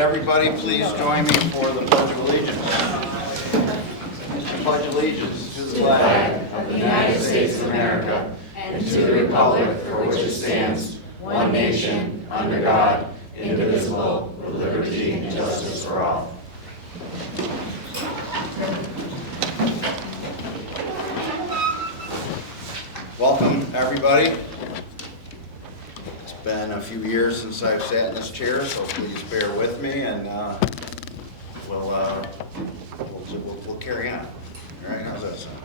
everybody please join me for the Pledge of Allegiance? Pledge allegiance to the flag of the United States of America and to the republic for which it stands, one nation, under God, indivisible, with liberty and justice for all. Welcome, everybody. It's been a few years since I've sat in this chair, so please bear with me, and we'll carry on. All right, how's that sound?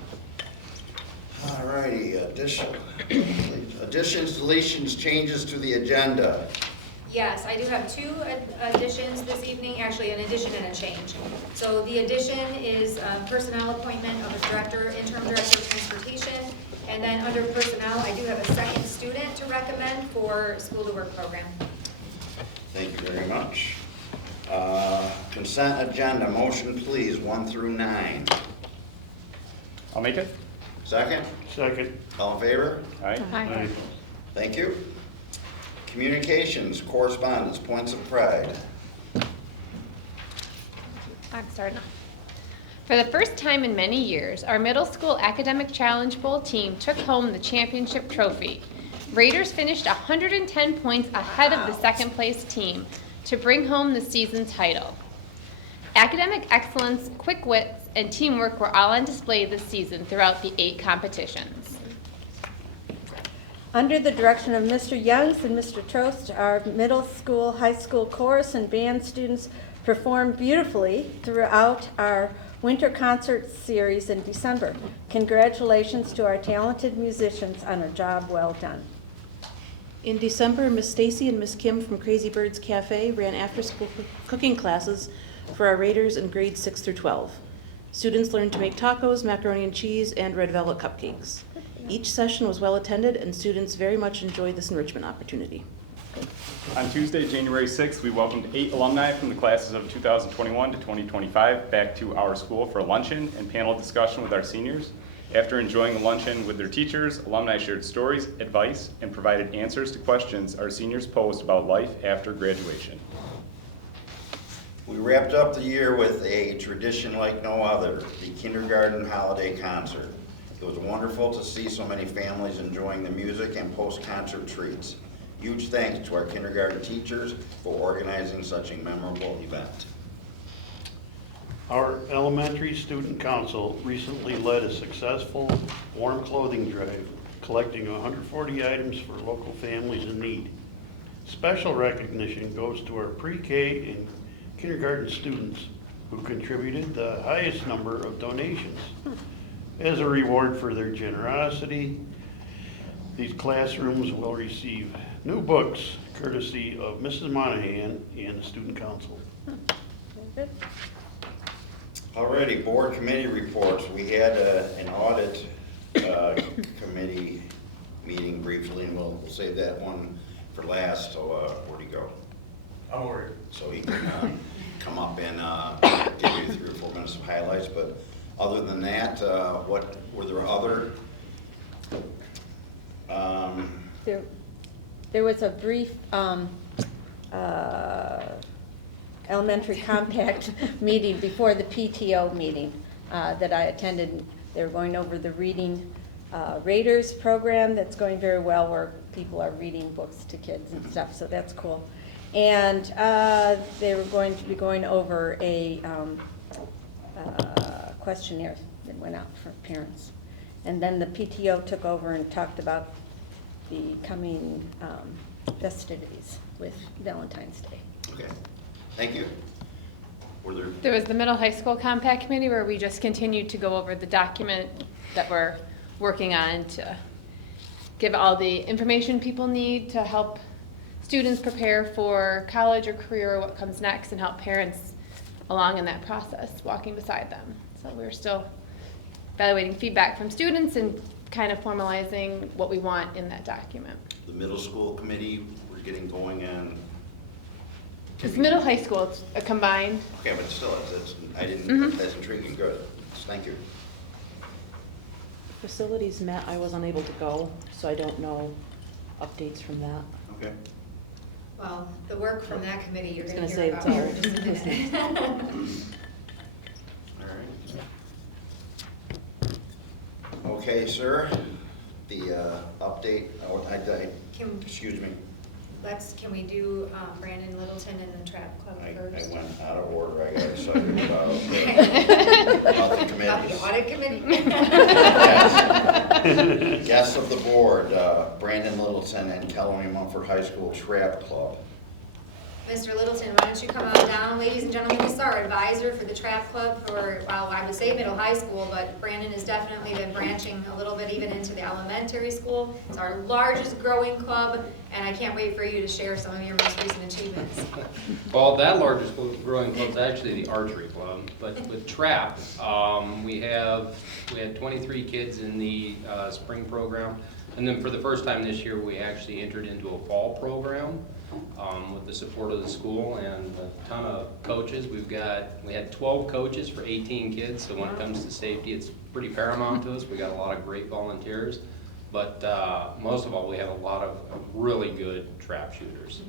All righty, additions, deletions, changes to the agenda. Yes, I do have two additions this evening, actually an addition and a change. So the addition is personnel appointment of a director, interim director of transportation. And then under personnel, I do have a second student to recommend for school to work program. Thank you very much. Consent agenda, motion please, 1 through 9. I'll make it. Second? Second. All in favor? Aye. Aye. Thank you. Communications, correspondence, points of pride. I'm starting. For the first time in many years, our middle school academic challenge bowl team took home the championship trophy. Raiders finished 110 points ahead of the second place team to bring home the season title. Academic excellence, quick wits, and teamwork were all on display this season throughout the 8 competitions. Under the direction of Mr. Youngs and Mr. Trost, our middle school, high school chorus and band students performed beautifully throughout our winter concert series in December. Congratulations to our talented musicians on a job well done. In December, Miss Stacy and Miss Kim from Crazy Birds Cafe ran after-school cooking classes for our Raiders in grades 6 through 12. Students learned to make tacos, macaroni and cheese, and red velvet cupcakes. Each session was well attended, and students very much enjoyed this enrichment opportunity. On Tuesday, January 6th, we welcomed 8 alumni from the classes of 2021 to 2025 back to our school for a luncheon and panel discussion with our seniors. After enjoying a luncheon with their teachers, alumni shared stories, advice, and provided answers to questions our seniors posed about life after graduation. We wrapped up the year with a tradition like no other, the kindergarten holiday concert. It was wonderful to see so many families enjoying the music and post-concert treats. Huge thanks to our kindergarten teachers for organizing such a memorable event. Our elementary student council recently led a successful warm clothing drive, collecting 140 items for local families in need. Special recognition goes to our pre-K and kindergarten students who contributed the highest number of donations. As a reward for their generosity, these classrooms will receive new books courtesy of Mrs. Monahan and the student council. Alrighty, board committee reports. We had an audit committee meeting briefly, and we'll save that one for last. So where'd he go? I'm worried. So he can come up and give you 3 or 4 minutes of highlights. But other than that, what were there other? There was a brief elementary compact meeting before the PTO meeting that I attended. They were going over the Reading Raiders program that's going very well, where people are reading books to kids and stuff, so that's cool. And they were going to be going over a questionnaire that went out for parents. And then the PTO took over and talked about the coming festivities with Valentine's Day. Okay, thank you. Were there? There was the middle high school compact committee where we just continued to go over the document that we're working on to give all the information people need to help students prepare for college or career or what comes next, and help parents along in that process, walking beside them. So we're still evaluating feedback from students and kind of formalizing what we want in that document. The middle school committee, we're getting going on. It's middle high school, it's a combined. Okay, but still, that's intriguing, good. Thank you. Facilities met, I was unable to go, so I don't know updates from that. Okay. Well, the work from that committee you're I was gonna gonna hear say, about it's here all in just a minute. All right. Okay, sir, the update, Can, excuse me, can we do Brandon Littleton and the Trap Club I first? went out of order, I got excited about the About the committees. audit committee? Guests of the board, Brandon Littleton and Kelly Mumford High School Trap Club. Mr. Littleton, why don't you come on down? Ladies and gentlemen, this is our advisor for the Trap Club for, well, I would say middle high school, but Brandon has definitely been branching a little bit even into the elementary school. It's our largest growing club, and I can't wait for you to share some of your most recent achievements. Well, that largest growing club is actually the archery club, but with trap, we had 23 kids in the spring program, and then for the first time this year, we actually entered into a fall program with the support of the school and a ton of coaches. We had 12 coaches for 18 kids, so when it comes to safety, it's pretty paramount to us. We got a lot of great volunteers, but most of all, we have a lot of really good trap shooters.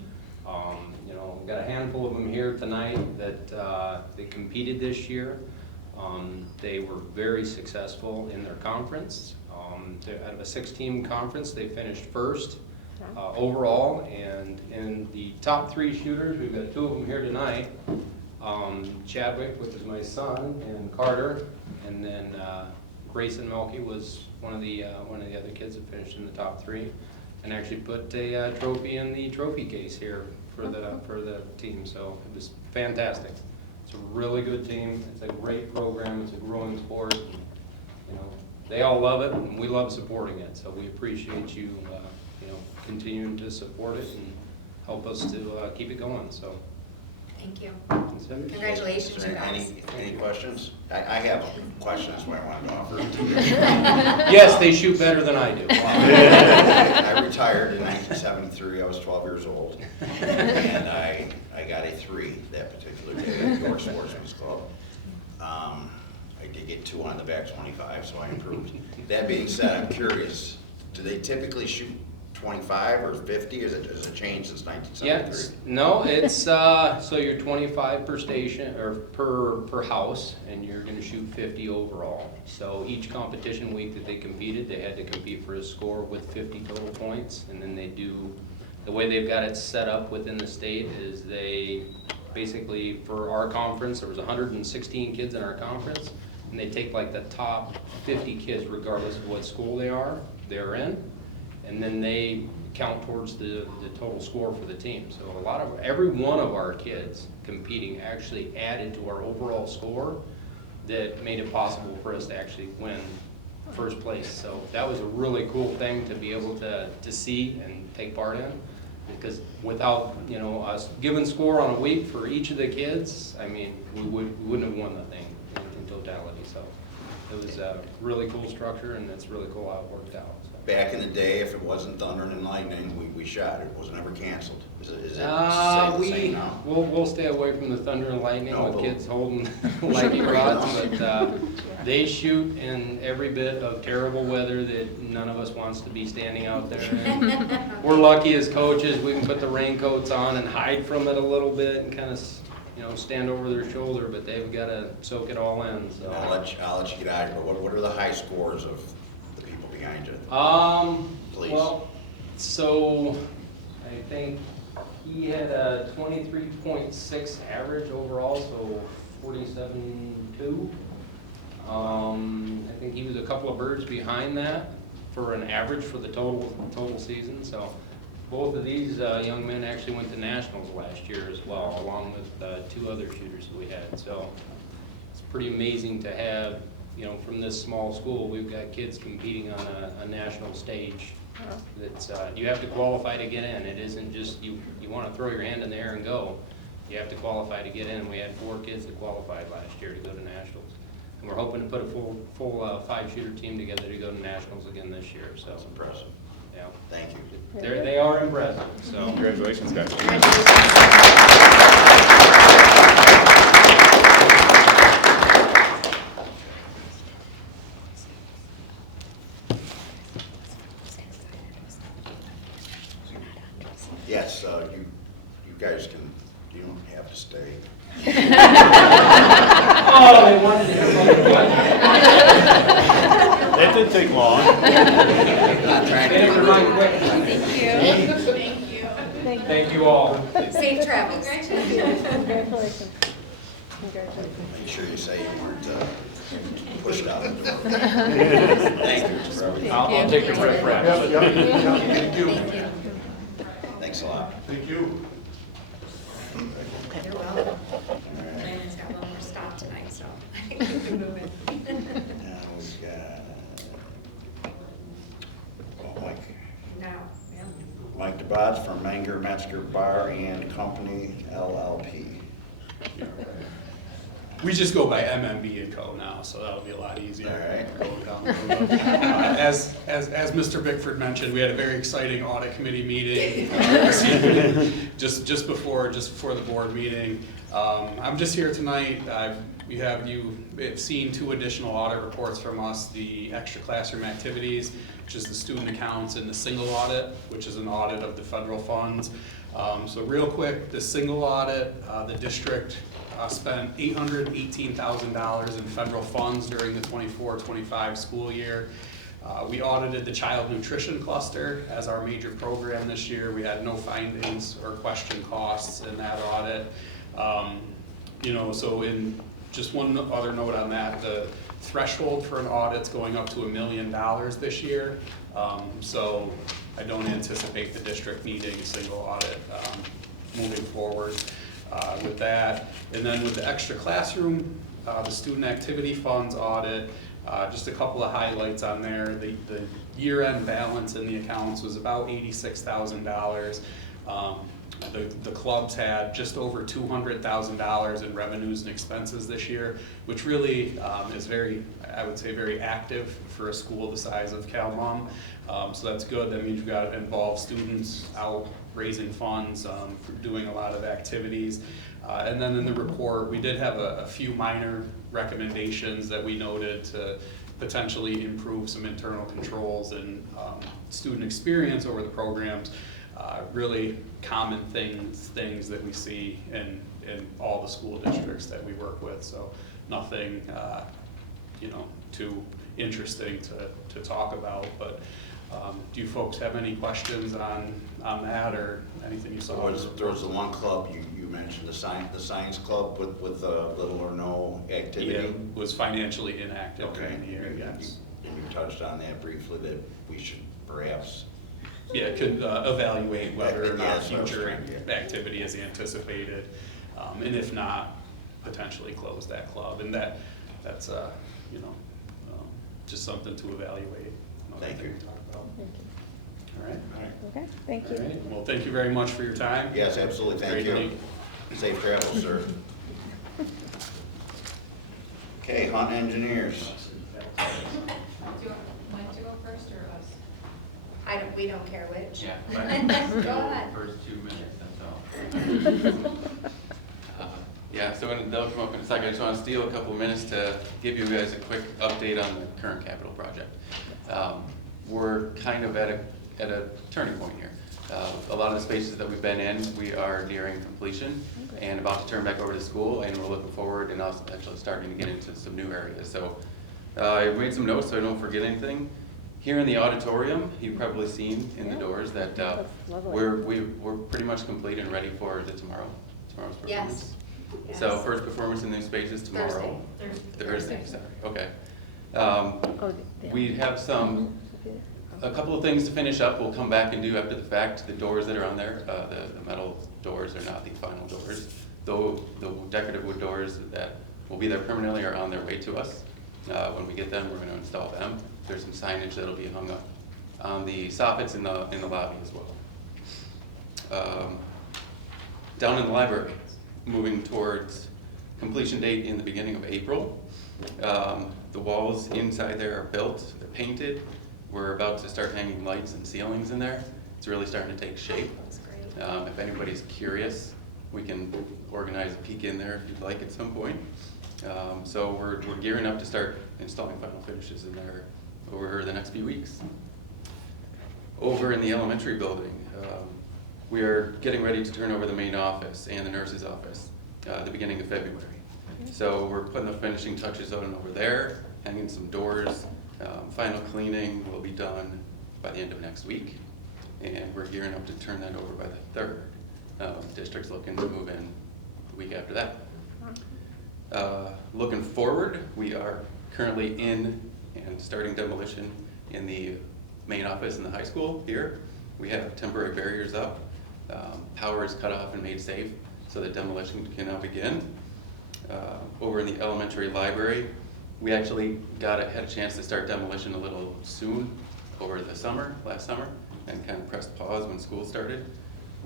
You know, we've got a handful of them here tonight that they competed this year. They were very successful in their conference. Out of a 6-team conference, they finished first overall, and in the top 3 shooters, we've got 2 of them here tonight. Chadwick, which is my son, and Carter, and then Grayson Melky was one of the other kids that finished in the top 3, and actually put a trophy in the trophy case here for the team. So it was fantastic. It's a really good team. It's a great program. It's a growing sport. And, you know, they all love it, and we love supporting it. So we appreciate you, you know, continuing to support it and help us to keep it going. So. Thank you. That's it. Congratulations, Is you there guys. any questions? I have a question, that's why I wanted to offer it to you. Yes, they shoot better than I do. I retired in 1973, I was 12 years old, and I got a 3 that particular day at York Sportsman's Club. I did get 2 on the back 25, so I improved. That being said, I'm curious, do they typically shoot 25 or 50, or has it changed since 1973? Yes, no, it's, so you're 25 per station, or per house, and you're gonna shoot 50 overall. So each competition week that they competed, they had to compete for a score with 50 total points, and then they do, the way they've got it set up within the state is they, basically, for our conference, there was 116 kids in our conference, and they take like the top 50 kids, regardless of what school they're in, and then they count towards the total score for the team. So every one of our kids competing actually added to our overall score that made it possible for us to actually win first place. So that was a really cool thing to be able to see and take part in, because without, you know, us giving score on a week for each of the kids, I mean, we wouldn't have won the thing in totality. So it was a really cool structure, and it's really cool how it worked out. So. Back in the day, if it wasn't thunder and lightning, we shot. It was never canceled. Is it the same now? We'll stay away from the thunder and lightning No, with but- kids holding lightning Sure, rods, you but they shoot in every bit of terrible weather that none of us wants to be standing out there in. We're lucky as coaches, we can put the raincoats on and hide from it a little bit and kind of, you know, stand over their shoulder, but they've got to soak it all in, so. I'll let you get out of here, but what are the high scores of the people behind you? Please. Well, so I think he had a 23.6 average overall, so 47.2. I think he was a couple of birds behind that for an average for the total season. So both of these young men actually went to nationals last year as well, along with 2 other shooters that we had. So it's pretty amazing to have, you know, from this small school, we've got kids competing on a national stage. That's you have to qualify to get in. It isn't just you want to throw your hand in the air and go. You have to qualify to get in. We had 4 kids that qualified last year to go to nationals, and we're hoping to put a full 5-shooter team together to go to nationals again this year. So That's impressive. yeah, Thank you. they are impressive. So. Congratulations, guys. Yes, have to stay. Oh, they wanted to hear about the budget. That didn't take long. Not trying They have to run quick. Thank you. Thank you all. Safe travels. Congratulations. Congratulations. Make sure you say you weren't pushed out the door. Thank you for everything. I'll take your rip rap. Thank you. Thanks a lot. Thank you. You're welcome. Landon's got one more stop tonight, so I think we can move it. Now we've got, Mike. Now, yeah. Mike DeBodge from Manger Metzger Bar and Company LLP. We just go by MMB and Co. now, so that'll be a lot easier. All right. Going down the road. As Mr. Bickford mentioned, we had a very exciting audit committee meeting this evening, just before the board meeting. I'm just here tonight. You have seen 2 additional audit reports from us: the extra classroom activities, which is the student accounts, and the single audit, which is an audit of the federal funds. So real quick, the single audit, the district spent $818,000 in federal funds during the 24-25 school year. We audited the child nutrition cluster as our major program this year. We had no findings or question costs in that audit. So in just one other note on that, the threshold for an audit's going up to $1 million this year. So I don't anticipate the district needing a single audit moving forward with that. And then with the extra classroom, the student activity funds audit, just a couple of highlights on there. The year-end balance in the accounts was about $86,000. The clubs had just over $200,000 in revenues and expenses this year, which really is very active for a school the size of Calmon. So that's good. That means you've got involved students out raising funds, for doing a lot of activities. And then in the report, we did have a few minor recommendations that we noted to potentially improve some internal controls and student experience over the programs. Really common things that we see in all the school districts that we work with. So nothing, too interesting to talk about. But do you folks have any questions on that or anything you saw? There was the one club you mentioned, the science club with little or no activity. Yeah, was financially inactive during the year, yes. And you touched on that briefly, that we should perhaps. Yeah, could evaluate whether or Yeah, not that's what I was future trying to get. activity is anticipated, and if not, potentially close that club. And that's just something to evaluate. Another Thank thing you. to talk about. Thank you. All right. Okay, thank All you. right. Well, thank you very much for your time. Yes, absolutely, thank Great you. night. Safe travels, sir. Okay, Hunt Engineers. Do you want to go first or us? We don't care which. Yeah. Go ahead. First 2 minutes, that's all. Yeah, so they'll come up in a second. I just want to steal a couple of minutes to give you guys a quick update on the current capital project. We're kind of at a turning point here. A lot of the spaces that we've been in, we are nearing completion and about to turn back over to school, and we're looking forward and also actually starting to get into some new areas. So I made some notes so I don't forget anything. Here in the auditorium, you've probably seen in the doors that That's lovely. we're pretty much complete and ready for tomorrow's performance. Yes. So Yes. first performance in these spaces tomorrow. Thursday. Sorry, okay. Oh, yeah. We have a couple of things to finish up. We'll come back and do after the fact. The doors that are on there, the metal doors are not the final doors. Though the decorative wood doors that will be there permanently are on their way to us. When we get them, we're going to install them. There's some signage that'll be hung up on the soffits in the lobby as well. Down in the library, moving towards completion date in the beginning of April. The walls inside there are built, they're painted. We're about to start hanging lights and ceilings in there. It's really starting to take shape. That's great. If anybody's curious, we can organize a peek in there if you'd like at some point. So we're gearing up to start installing final finishes in there over the next few weeks. Over in the elementary building, we are getting ready to turn over the main office and the nurse's office. the beginning of February. So we're putting the finishing touches on over there, hanging some doors. Final cleaning will be done by the end of next week, and we're gearing up to turn that over by the 3rd. District's looking to move in the week after that. Looking forward, we are currently in and starting demolition in the main office in the high school here. We have temporary barriers up. Power is cut off and made safe so that demolition can now begin. Over in the elementary library, we actually had a chance to start demolition a little soon over the last summer, and kind of pressed pause when school started.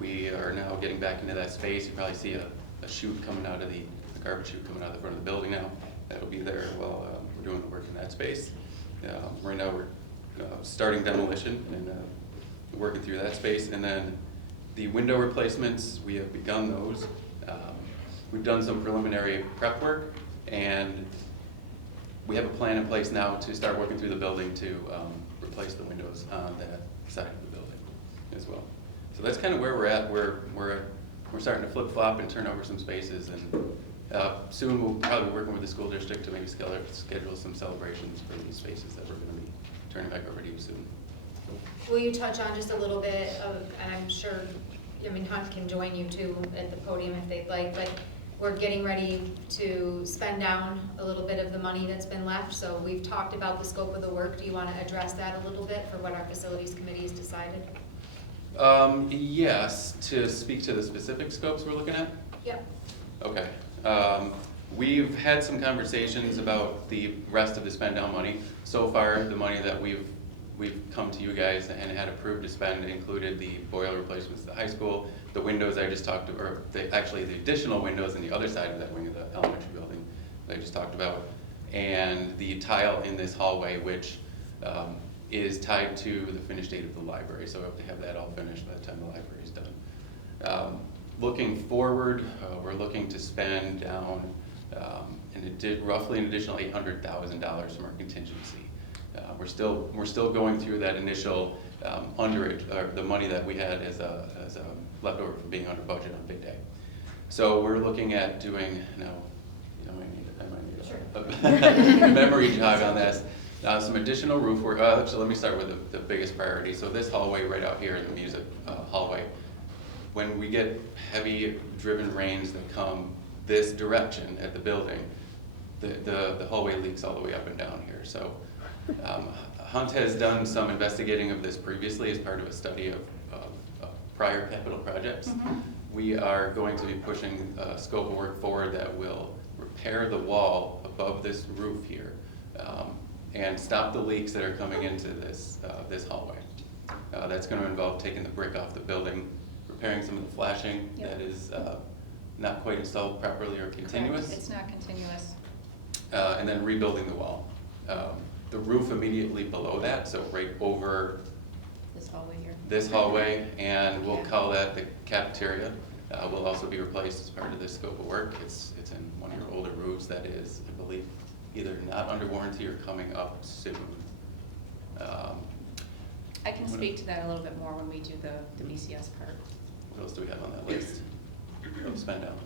We are now getting back into that space. You probably see a chute coming out of the garbage chute coming out of the front of the building now. That'll be there while we're doing the work in that space. Right now we're starting demolition and working through that space. And then the window replacements, we have begun those. We've done some preliminary prep work, and we have a plan in place now to start working through the building to replace the windows on that side of the building as well. So that's kind of where we're at. We're starting to flip-flop and turn over some spaces, and soon we'll probably be working with the school district to maybe schedule some celebrations for these spaces that we're going to be turning back over to you soon. Will you touch on just a little bit of, and I'm sure, Hunt can join you too at the podium if they'd like, but we're getting ready to spend down a little bit of the money that's been left, so we've talked about the scope of the work. Do you want to address that a little bit for what our facilities committee has decided? Yes, to speak to the specific scopes we're looking at? Yep. Okay. We've had some conversations about the rest of the spend down money. So far, the money that we've come to you guys and had approved to spend included the boiler replacements at the high school, the windows I just talked about, or actually the additional windows in the other side of that wing of the elementary building that I just talked about, and the tile in this hallway, which is tied to the finish date of the library. So we have to have that all finished by the time the library is done. Looking forward, we're looking to spend down roughly an additional $800,000 from our contingency. We're still going through that initial underage, or the money that we had as a leftover from being under budget on big day. So we're looking at doing, I might need a memory jog on this. Some additional roof work. So let me start with the biggest priority. So this hallway right out here in the music hallway, when we get heavy driven rains that come this direction at the building, the hallway leaks all the way up and down here. So Hunt has done some investigating of this previously as part of a study of prior capital projects. Mm-hmm. We are going to be pushing a scope of work forward that will repair the wall above this roof here and stop the leaks that are coming into this hallway. That's going to involve taking the brick off the building, repairing some of the flashing that is not quite installed properly or continuous. Correct. It's not continuous. And then rebuilding the wall. The roof immediately below that, so right over This hallway here. this hallway, and we'll call that the cafeteria, will also be replaced as part of this scope of work. It's in one of your older roofs that is, I believe, either not under warranty or coming up soon. I can speak to that a little bit more when we do the BCS part. What else do we have on that list of spend down?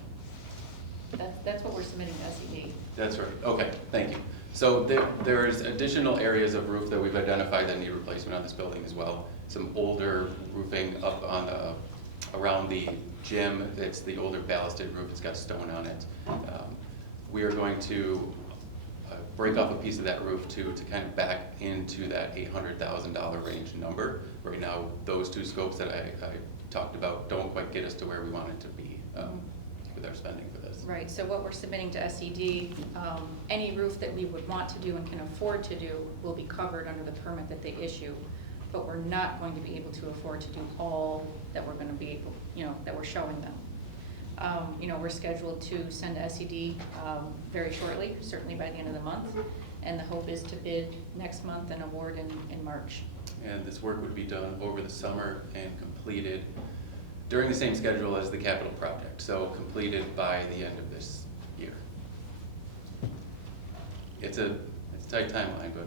That's what we're submitting to SED. That's right, okay, thank you. So there's additional areas of roof that we've identified that need replacement on this building as well. Some older roofing up on around the gym. It's the older ballasted roof, it's got stone on it. We are going to break off a piece of that roof to kind of back into that $800,000 range number. Right now, those two scopes that I talked about don't quite get us to where we want it to be with our spending for this. Right, so what we're submitting to SED, any roof that we would want to do and can afford to do will be covered under the permit that they issue. But we're not going to be able to afford to do all that we're going to be able, that we're showing them. We're scheduled to send to SED very shortly, certainly by the end of the month. And the hope is to bid next month and award in March. And this work would be done over the summer and completed during the same schedule as the capital project, so completed by the end of this year. It's a tight timeline, but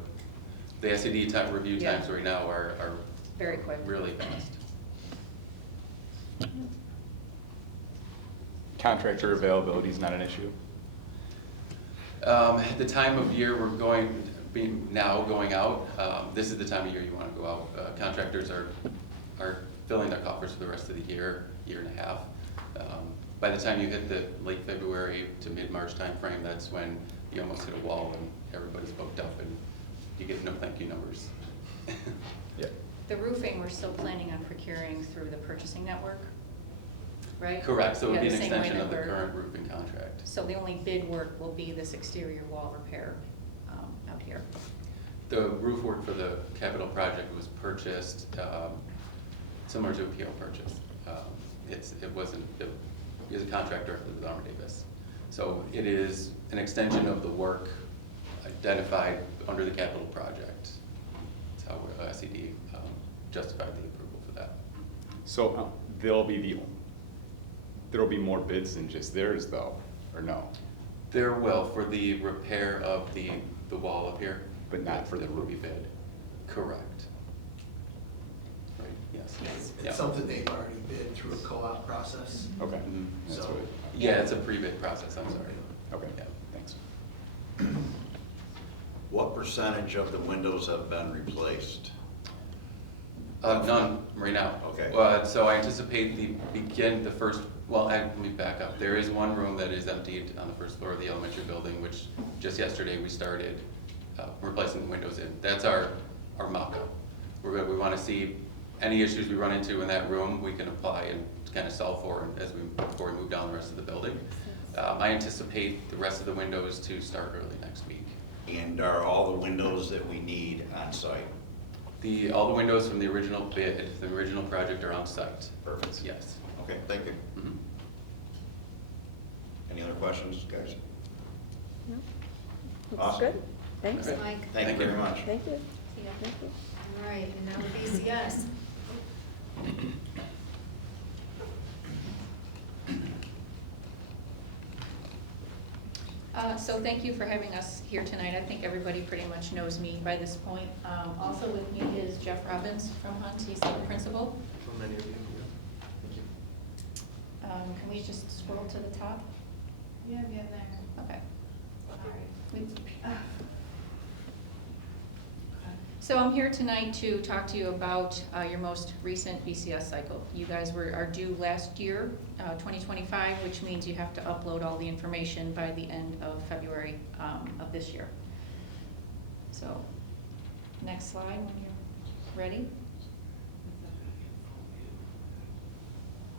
the SED review times right now are very quick, really fast. Contractor availability is not an issue? At the time of year we're going out, this is the time of year you want to go out. Contractors are filling their coffers for the rest of the year and a half. By the time you hit the late February to mid-March timeframe, that's when you almost hit a wall and everybody's booked up and you get no thank you numbers. Yeah. The roofing, we're still planning on procuring through the purchasing network, right? Correct, so it would be Yeah, an the same way extension that of the we're- current roofing contract. So the only bid work will be this exterior wall repair out here. The roof work for the capital project was purchased, similar to a PO purchase. It wasn't a contract directly with Armour Davis. So it is an extension of the work identified under the capital project. That's how SED justified the approval for that. So there'll be more bids than just theirs though, or no? There will, for the repair of the wall up here. But not for the that will roof. be bid. Correct. Right, yes. Yeah. It's something they've already bid through a co-op process. Okay. Mhm. That's So- what, Yeah, it's a pre-bid process, I'm sorry. okay, Yeah. thanks. What percentage of the windows have been replaced? None right now. Okay. So I anticipate let me back up. There is one room that is emptied on the first floor of the elementary building, which just yesterday we started replacing the windows in. That's our mock-up. We want to see any issues we run into in that room, we can apply and kind of solve for before we move down the rest of the building. I anticipate the rest of the windows to start early next week. And are all the windows that we need on site? All the windows from the original bid, the original project are on site. Perfect. Yes. Okay, thank you. Mhm. Any other questions, guys? No? Looks Awesome. good. Thanks. Okay. Mike. Thank you Thank you. very much. Thank you. See ya. Thank you. All right, and now the BCS. So thank you for having us here tonight. I think everybody pretty much knows me by this point. Also with me is Jeff Robbins from Hunt, he's the principal. For many of you, yeah. Thank you. Can we just scroll to the top? Yeah, get there. Okay. All right. So I'm here tonight to talk to you about your most recent BCS cycle. You guys are due last year, 2025, which means you have to upload all the information by the end of February of this year. So, next slide when you're ready.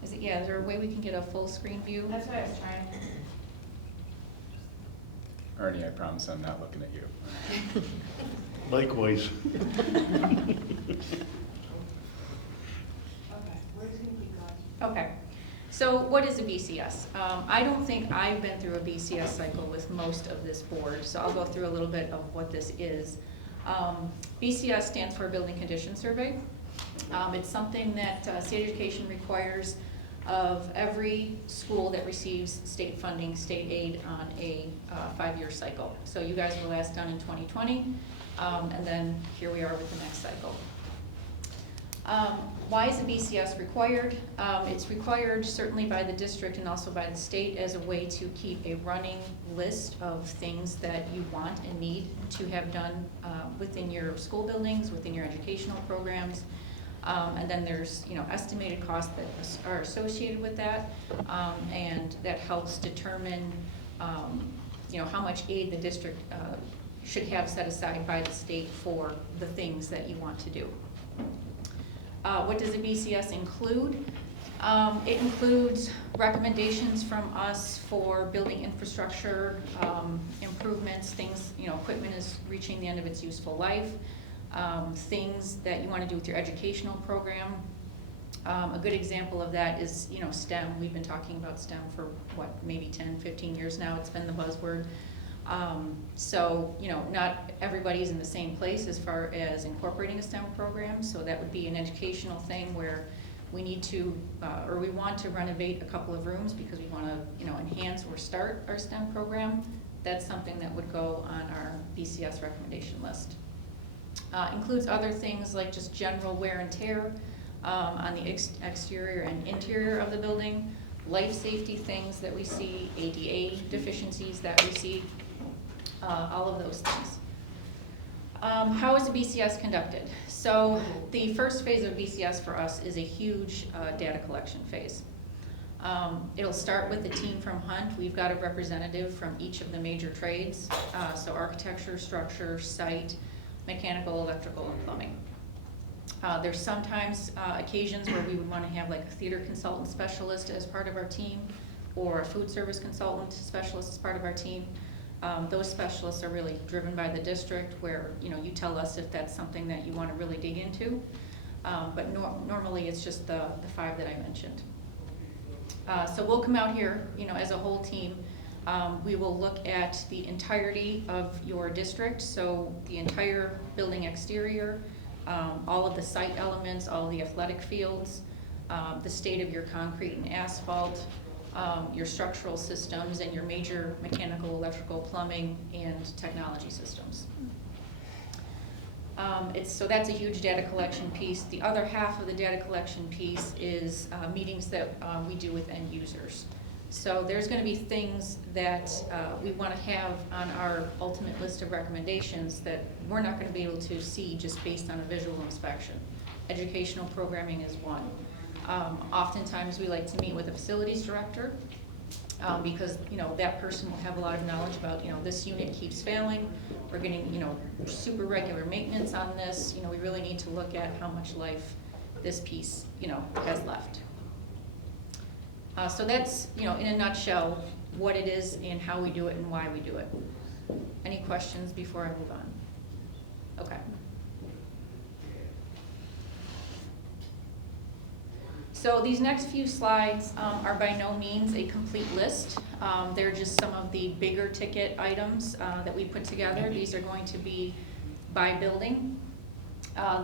Is there a way we can get a full screen view? That's what I was trying. Ernie, I promise I'm not looking at you. Likewise. Okay, so what is a BCS? I don't think I've been through a BCS cycle with most of this board, so I'll go through a little bit of what this is. BCS stands for Building Condition Survey. It's something that state education requires of every school that receives state funding, state aid on a 5-year cycle. So you guys were last done in 2020, and then here we are with the next cycle. Why is a BCS required? It's required certainly by the district and also by the state as a way to keep a running list of things that you want and need to have done within your school buildings, within your educational programs. And then there's, estimated costs that are associated with that, and that helps determine, how much aid the district should have set aside by the state for the things that you want to do. What does a BCS include? It includes recommendations from us for building infrastructure, improvements, things, equipment is reaching the end of its useful life, things that you want to do with your educational program. A good example of that is, STEM. We've been talking about STEM for, maybe 10, 15 years now. It's been the buzzword. So, not everybody's in the same place as far as incorporating a STEM program, so that would be an educational thing where we need to, or we want to renovate a couple of rooms because we want to, enhance or start our STEM program. That's something that would go on our BCS recommendation list. Includes other things like just general wear and tear on the exterior and interior of the building, life safety things that we see, ADA deficiencies that we see, all of those things. How is the BCS conducted? So the first phase of BCS for us is a huge data collection phase. It'll start with the team from Hunt. We've got a representative from each of the major trades, so architecture, structure, site, mechanical, electrical, and plumbing. There's sometimes occasions where we would want to have like a theater consultant specialist as part of our team, or a food service consultant specialist as part of our team. Those specialists are really driven by the district, where you tell us if that's something that you want to really dig into. But normally it's just the 5 that I mentioned. So we'll come out here, as a whole team. We will look at the entirety of your district, so the entire building exterior, all of the site elements, all of the athletic fields, the state of your concrete and asphalt, your structural systems, and your major mechanical, electrical, plumbing, and technology systems. So that's a huge data collection piece. The other half of the data collection piece is meetings that we do with end users. So there's going to be things that we want to have on our ultimate list of recommendations that we're not going to be able to see just based on a visual inspection. Educational programming is one. Oftentimes we like to meet with a facilities director because that person will have a lot of knowledge about this unit keeps failing. We're getting super regular maintenance on this. We really need to look at how much life this piece has left. So that's in a nutshell what it is and how we do it and why we do it. Any questions before I move on? Okay. So these next few slides are by no means a complete list. They're just some of the bigger ticket items that we put together. These are going to be by building.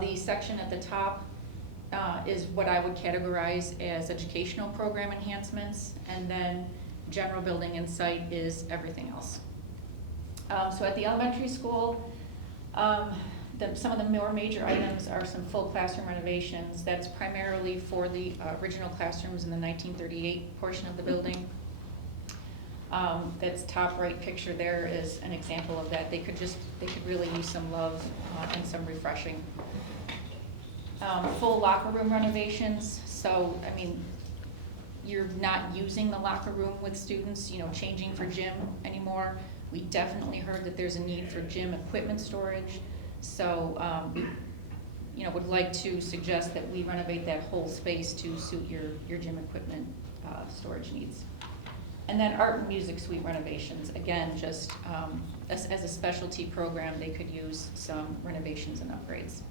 The section at the top is what I would categorize as educational program enhancements, and then general building and site is everything else. So at the elementary school, some of the more major items are some full classroom renovations. That's primarily for the original classrooms in the 1938 portion of the building. That's top right picture there is an example of that. They could really use some love and some refreshing. Full locker room renovations. So, you're not using the locker room with students, changing for gym anymore. We definitely heard that there's a need for gym equipment storage. So, we would like to suggest that we renovate that whole space to suit your gym equipment storage needs. And then art and music suite renovations. Again, just as a specialty program, they could use some renovations and upgrades.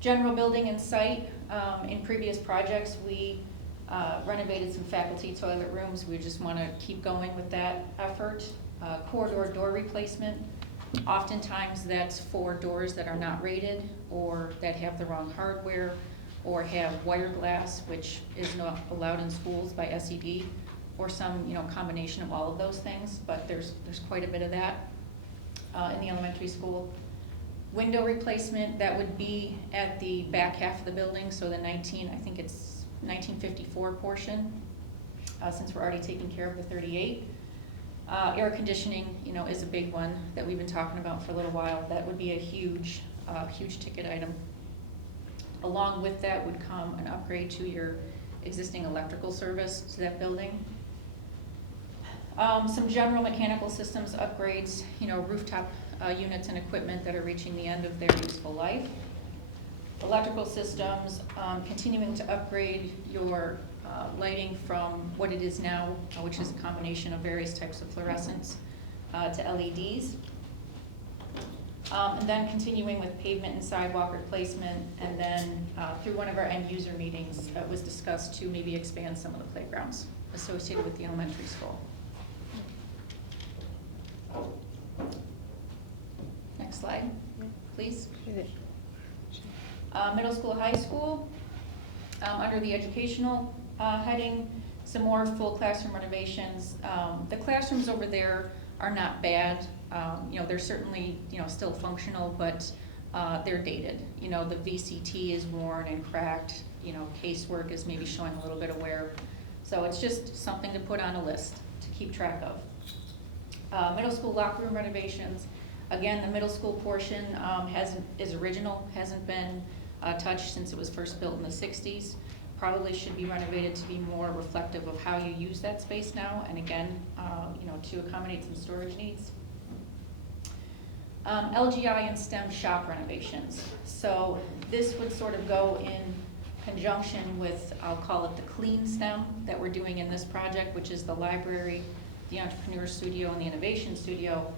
General building and site. In previous projects, we renovated some faculty toilet rooms. We just want to keep going with that effort. Corridor door replacement. Oftentimes that's for doors that are not rated or that have the wrong hardware or have wire glass, which is not allowed in schools by SED, or some combination of all of those things, but there's quite a bit of that in the elementary school. Window replacement, that would be at the back half of the building, so the 1954 portion, since we're already taking care of the 38. Air conditioning, is a big one that we've been talking about for a little while. That would be a huge ticket item. Along with that would come an upgrade to your existing electrical service to that building. Some general mechanical systems upgrades, rooftop units and equipment that are reaching the end of their useful life. Electrical systems, continuing to upgrade your lighting from what it is now, which is a combination of various types of fluorescents, to LEDs. And then continuing with pavement and sidewalk replacement, and then through one of our end user meetings, it was discussed to maybe expand some of the playgrounds associated with the elementary school. Next slide, please. Middle school, high school, under the educational heading, some more full classroom renovations. The classrooms over there are not bad. They're certainly, still functional, but they're dated. The VCT is worn and cracked. Casework is maybe showing a little bit of wear. So it's just something to put on a list to keep track of. Middle school locker room renovations. Again, the middle school portion is original, hasn't been touched since it was first built in the 60s. Probably should be renovated to be more reflective of how you use that space now, and again, to accommodate some storage needs. LGI and STEM shop renovations. So this would sort of go in conjunction with, I'll call it the clean STEM that we're doing in this project, which is the library, the entrepreneur studio, and the innovation studio.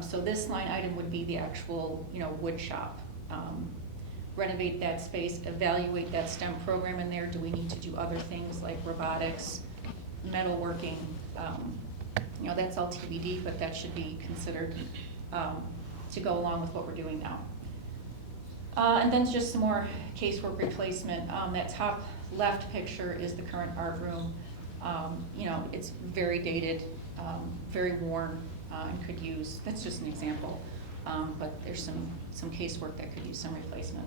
So this line item would be the actual, wood shop. Renovate that space, evaluate that STEM program in there. Do we need to do other things like robotics, metalworking? That's all TBD, but that should be considered to go along with what we're doing now. And then just some more casework replacement. That top left picture is the current art room. It's very dated, very worn, and could use, that's just an example, but there's some casework that could use some replacement.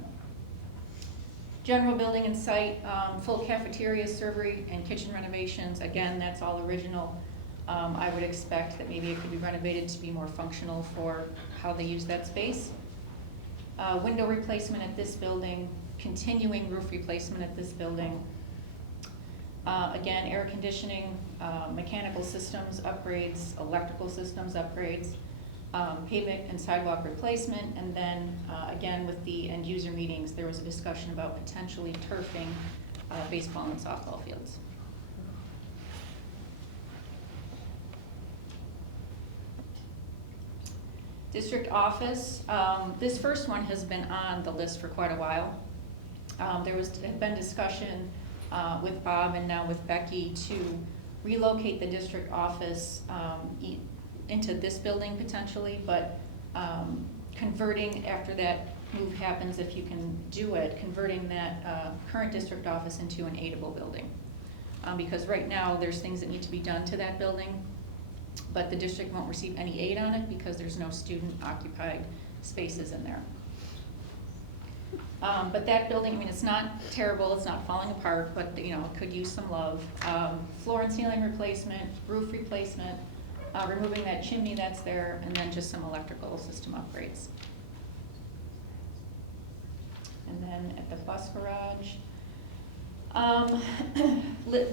General building and site, full cafeteria, servery, and kitchen renovations. Again, that's all original. I would expect that maybe it could be renovated to be more functional for how they use that space. Window replacement at this building, continuing roof replacement at this building. Again, air conditioning, mechanical systems upgrades, electrical systems upgrades, pavement and sidewalk replacement, and then again with the end user meetings, there was a discussion about potentially turfing baseball and softball fields. District office, this first one has been on the list for quite a while. There had been discussion with Bob and now with Becky to relocate the district office into this building potentially, but converting after that move happens, if you can do it, converting that current district office into an aidable building. Because right now there's things that need to be done to that building, but the district won't receive any aid on it because there's no student occupied spaces in there. But that building, it's not terrible, it's not falling apart, but it could use some love. Floor and ceiling replacement, roof replacement, removing that chimney that's there, and then just some electrical system upgrades. And then at the bus garage,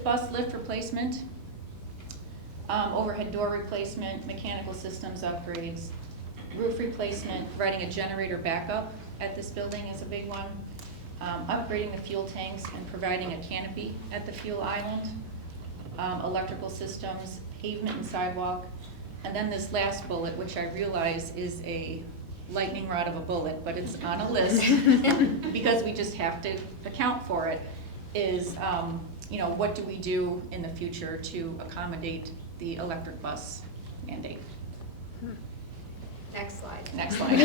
bus lift replacement, overhead door replacement, mechanical systems upgrades, roof replacement, providing a generator backup at this building is a big one. Upgrading the fuel tanks and providing a canopy at the fuel island. Electrical systems, pavement and sidewalk. And then this last bullet, which I realize is a lightning rod of a bullet, but it's on a list because we just have to account for it, is what do we do in the future to accommodate the electric bus mandate? Next slide. Next slide.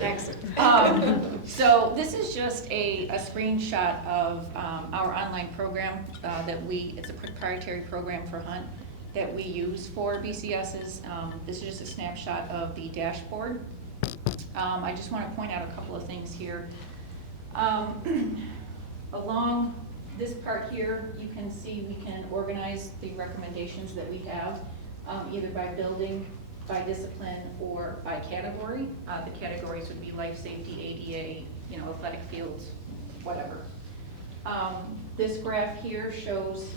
Next. So this is just a screenshot of our online program it's a proprietary program for Hunt that we use for BCSs. This is just a snapshot of the dashboard. I just want to point out a couple of things here. Along this part here, you can see we can organize the recommendations that we have, either by building, by discipline, or by category. The categories would be life safety, ADA, athletic fields, whatever. This graph here shows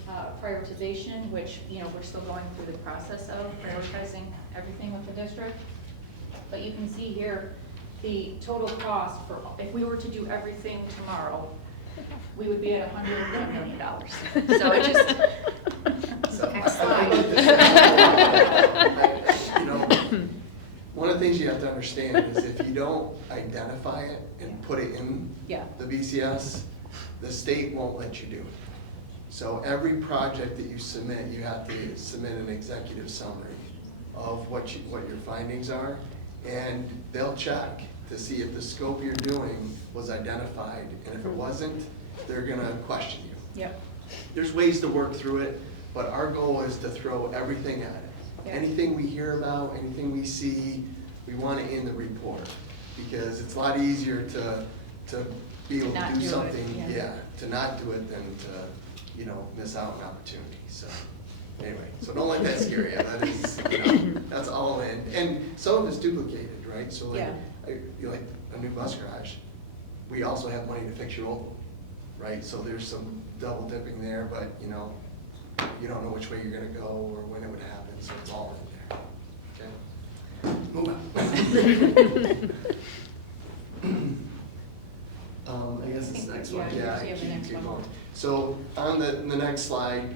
prioritization, which we're still going through the process of prioritizing everything with the district. But you can see here the total cost for, if we were to do everything tomorrow, we would be at $101 million. So it just. Next slide. One of the things you have to understand is if you don't identify it and put it in the BCS, the state won't let you do it. So every project that you submit, you have to submit an executive summary of what your findings are, and they'll check to see if the scope you're doing was identified, and if it wasn't, they're gonna question you. Yep. There's ways to work through it, but our goal is to throw everything at it. Yep. Anything we hear about, anything we see, we want it in the report, because it's a lot easier to be able to Not do do it, something, yeah. to not do it than to, you know, miss out on opportunity, so. Anyway, so don't let that scare you, that is, you know, that's all in, and some of it's duplicated, right? So like, Yeah. you like a new bus garage, we also have money to fix your old one, right? So there's some double dipping there, but you know, you don't know which way you're gonna go or when it would happen, so it's all in there, okay? Move on. I guess it's the next one, Yeah, yeah. you have the next keep one. going. So on the next slide,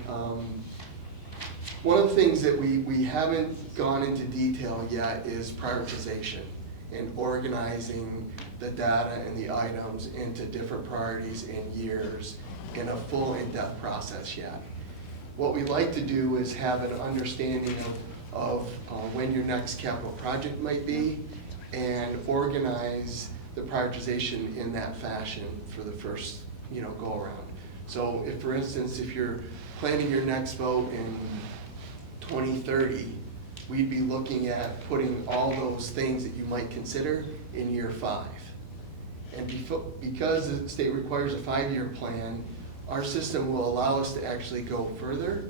one of the things that we haven't gone into detail yet is prioritization and organizing the data and the items into different priorities and years in a full in-depth process yet. What we like to do is have an understanding of when your next capital project might be and organize the prioritization in that fashion for the first, you know, go around. So if, for instance, if you're planning your next vote in 2030, we'd be looking at putting all those things that you might consider in year 5. And because the state requires a 5-year plan, our system will allow us to actually go further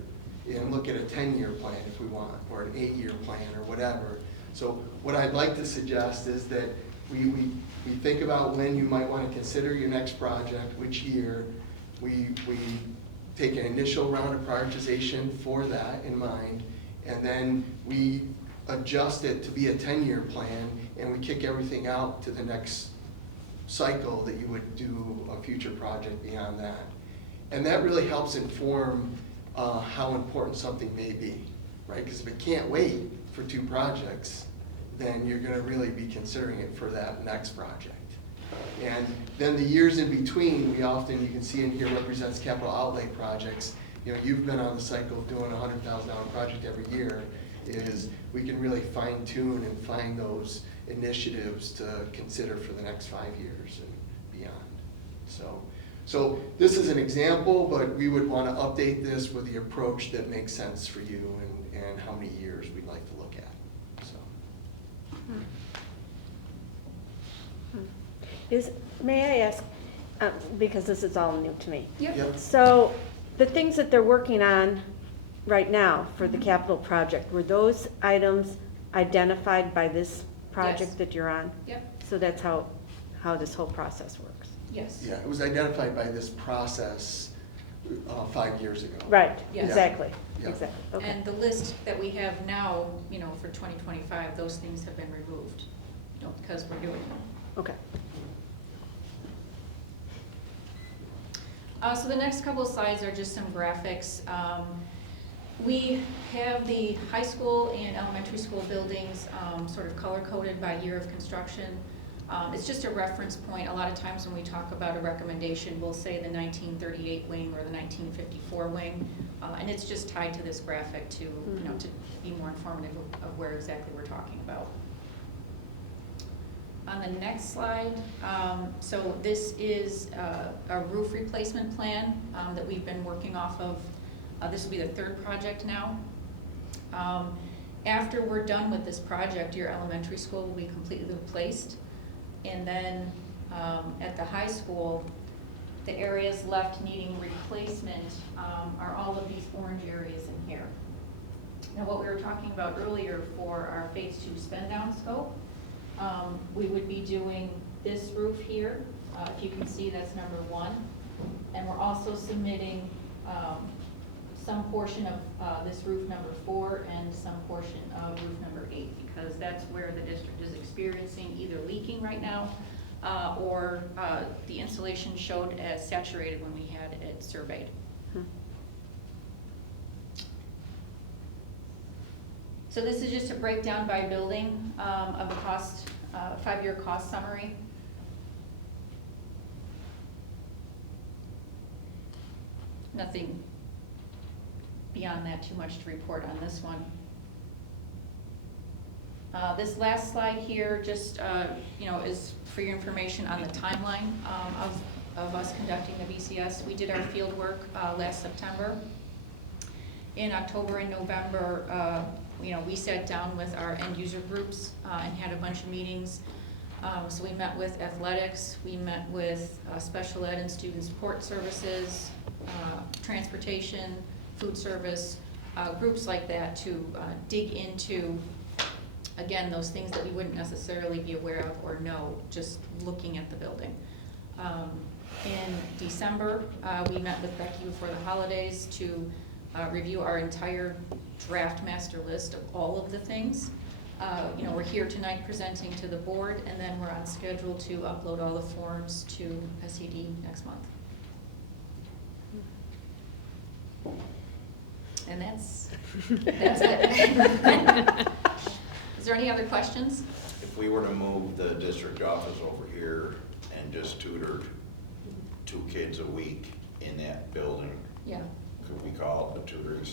and look at a 10-year plan if we want, or an 8-year plan or whatever. So what I'd like to suggest is that we think about when you might want to consider your next project, which year. We take an initial round of prioritization for that in mind, and then we adjust it to be a 10-year plan, and we kick everything out to the next cycle that you would do a future project beyond that. And that really helps inform how important something may be, right? Because if it can't wait for 2 projects, then you're gonna really be considering it for that next project. And then the years in between, we often, you can see in here, represents capital outlay projects. You know, you've been on the cycle of doing a $100,000 project every year, is we can really fine tune and find those initiatives to consider for the next 5 years and beyond. So this is an example, but we would want to update this with the approach that makes sense for you and how many years we'd like to look at, so. May I ask, because this is all new to me. Yep. So the things that they're working on right now for the capital project, were those items identified by this project Yes. that you're on? Yep. So that's how this whole process works? Yes. Yeah, it was identified by this process 5 years ago. Right, Yes. exactly, Yeah. exactly, okay. And the list that we have now, you know, for 2025, those things have been removed, you know, because we're doing them. Okay. So the next couple of slides are just some graphics. We have the high school and elementary school buildings sort of color-coded by year of construction. It's just a reference point. A lot of times when we talk about a recommendation, we'll say the 1938 wing or the 1954 wing, and it's just tied to this graphic to, you know, to be more informative of where exactly we're talking about. On the next slide, so this is a roof replacement plan that we've been working off of. This will be the 3rd project now. After we're done with this project, your elementary school will be completely replaced. And then at the high school, the areas left needing replacement are all of these orange areas in here. Now, what we were talking about earlier for our phase 2 spend down scope, we would be doing this roof here. If you can see, that's number 1. And we're also submitting some portion of this roof number 4 and some portion of roof number 8, because that's where the district is experiencing either leaking right now or the insulation showed as saturated when we had it surveyed. So this is just a breakdown by building of the cost, 5-year cost summary. Nothing beyond that too much to report on this one. This last slide here just you know, is for your information on the timeline of us conducting the BCS. We did our field work last September. In October and November, you know, we sat down with our end user groups and had a bunch of meetings. So we met with athletics, we met with special ed and student support services, transportation, food service, groups like that to dig into, again, those things that we wouldn't necessarily be aware of or know, just looking at the building. In December, we met with Becky before the holidays to review our entire draft master list of all of the things. We're here tonight presenting to the board, and then we're on schedule to upload all the forms to SED next month. And that's it. Is there any other questions? If we were to move the district office over here and just tutor 2 kids a week in that building, Yeah. could we call it a tutoring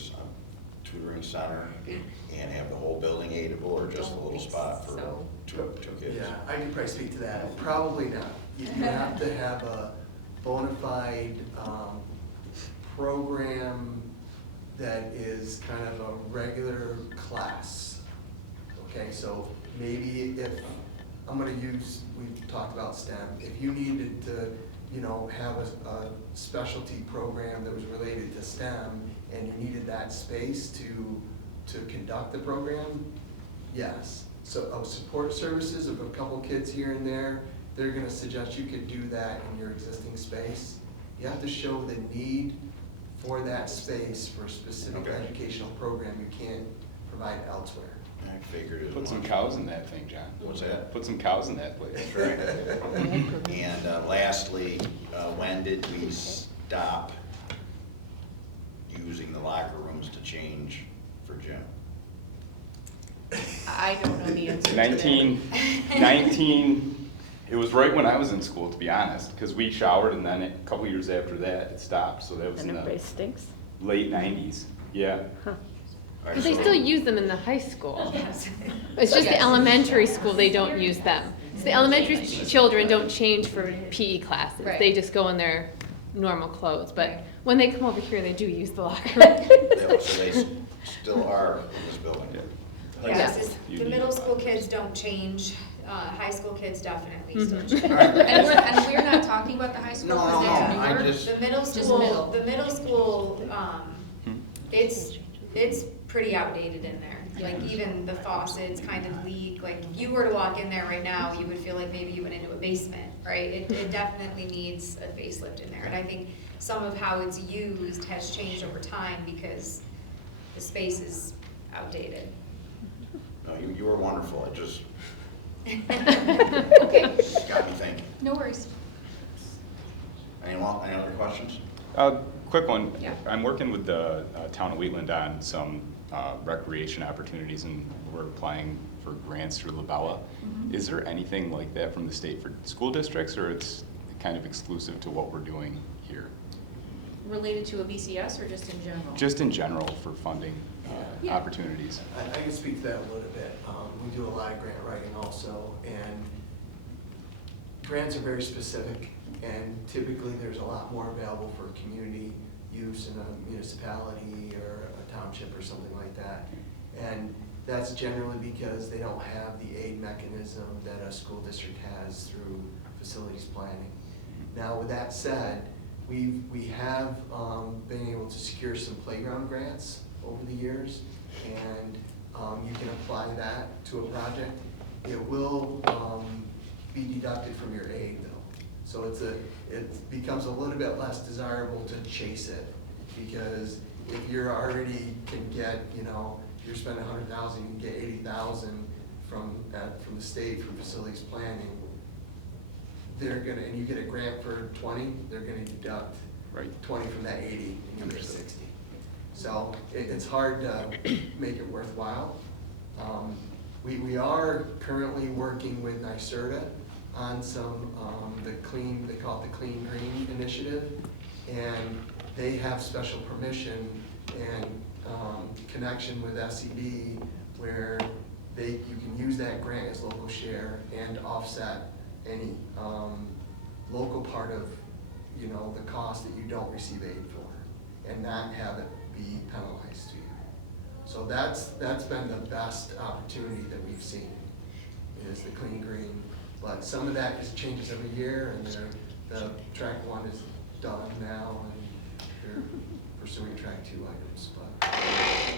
center and have the whole building aidable, or just a little spot for So- two kids? Yeah, I can probably speak to that. Probably not. You have to have a bona fide program that is kind of a regular class. Okay, so maybe if, I'm gonna use, we've talked about STEM, if you needed to, have a specialty program that was related to STEM and you needed that space to conduct the program, yes. So support services of a couple kids here and there, they're gonna suggest you could do that in your existing space. You have to show the need for that space for a specific Okay. educational program you can't provide elsewhere. I figured it Put was. some cows in that thing, John. What's that? Put some cows in that place. That's right. And lastly, when did we stop using the locker rooms to change for gym? I don't know the answer to that. 19, it was right when I was in school, to be honest, because we showered, and then a couple years after that, it stopped, so that was And in everybody the stinks. late 90s, yeah. Huh. All right, But they so- still use them in the high school. Yes. It's just the Yes. elementary school, they don't use them. So the elementary children don't change for PE classes. Right. They just go in their normal clothes. But Right. when they come over here, they do use the locker room. Yeah, so they still are in this building. Yes, You the need middle a school lot. kids don't change, high school kids definitely Mhm. still change. And we're not talking about the high school, No, because no, that's no, I newer. just- The middle Just school, middle. the middle school, Hmm. it's pretty outdated in there. Like even the faucets kind of leak, like if you were to walk in there right now, you would feel like maybe you went into a basement, right? It definitely needs a facelift in there. And I think some of how it's used has changed over time because the space is outdated. No, you were wonderful, it just Okay, got me thinking. no worries. Any other questions? Quick one. Yeah. I'm working with the town of Wheatland on some recreation opportunities, and we're applying for grants through Labella. Mm-hmm. Is there anything like that from the state for school districts, or it's kind of exclusive to what we're doing here? Related to a BCS or just in general? Just in general for funding Yeah. opportunities. I can speak to that a little bit. We do a lot of grant writing also, and grants are very specific, and typically there's a lot more available for community use in a municipality or a township or something like that. And that's generally because they don't have the aid mechanism that a school district has through facilities planning. Now, with that said, we have been able to secure some playground grants over the years, and you can apply that to a project. It will be deducted from your aid though. So it becomes a little bit less desirable to chase it, because if you're already can get, you're spending $100,000, you can get $80,000 from the state for facilities planning. And you get a grant for 20, they're gonna deduct Right. 20 from that 80, and you get 60. So it's hard to make it worthwhile. We are currently working with NYSERDA on some, they call it the Clean Green Initiative, and they have special permission and connection with SED where you can use that grant as local share and offset any local part of, the cost that you don't receive aid for, and not have it be penalized to you. So that's been the best opportunity that we've seen, is the Clean Green But some of that just changes every year, and the track 1 is done now, and they're pursuing track 2 items, but.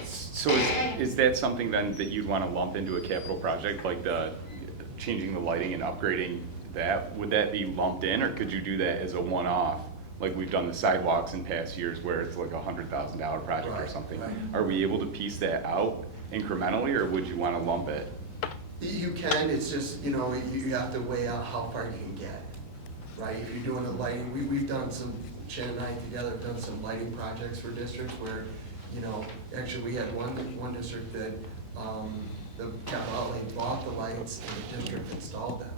So is that something then that you'd want to lump into a capital project, like the changing the lighting and upgrading that? Would that be lumped in, or could you do that as a one-off? Like we've done the sidewalks in past years where it's like a $100,000 project or Right, something. right. Are we able to piece that out incrementally, or would you want to lump it? You can, it's just, you know, you have to weigh out how far you can get, right? If you're doing the lighting, we've done some, Shannon and I together have done some lighting projects for districts where, you know, actually we had one district that, the capital outlay bought the lights and the district installed them.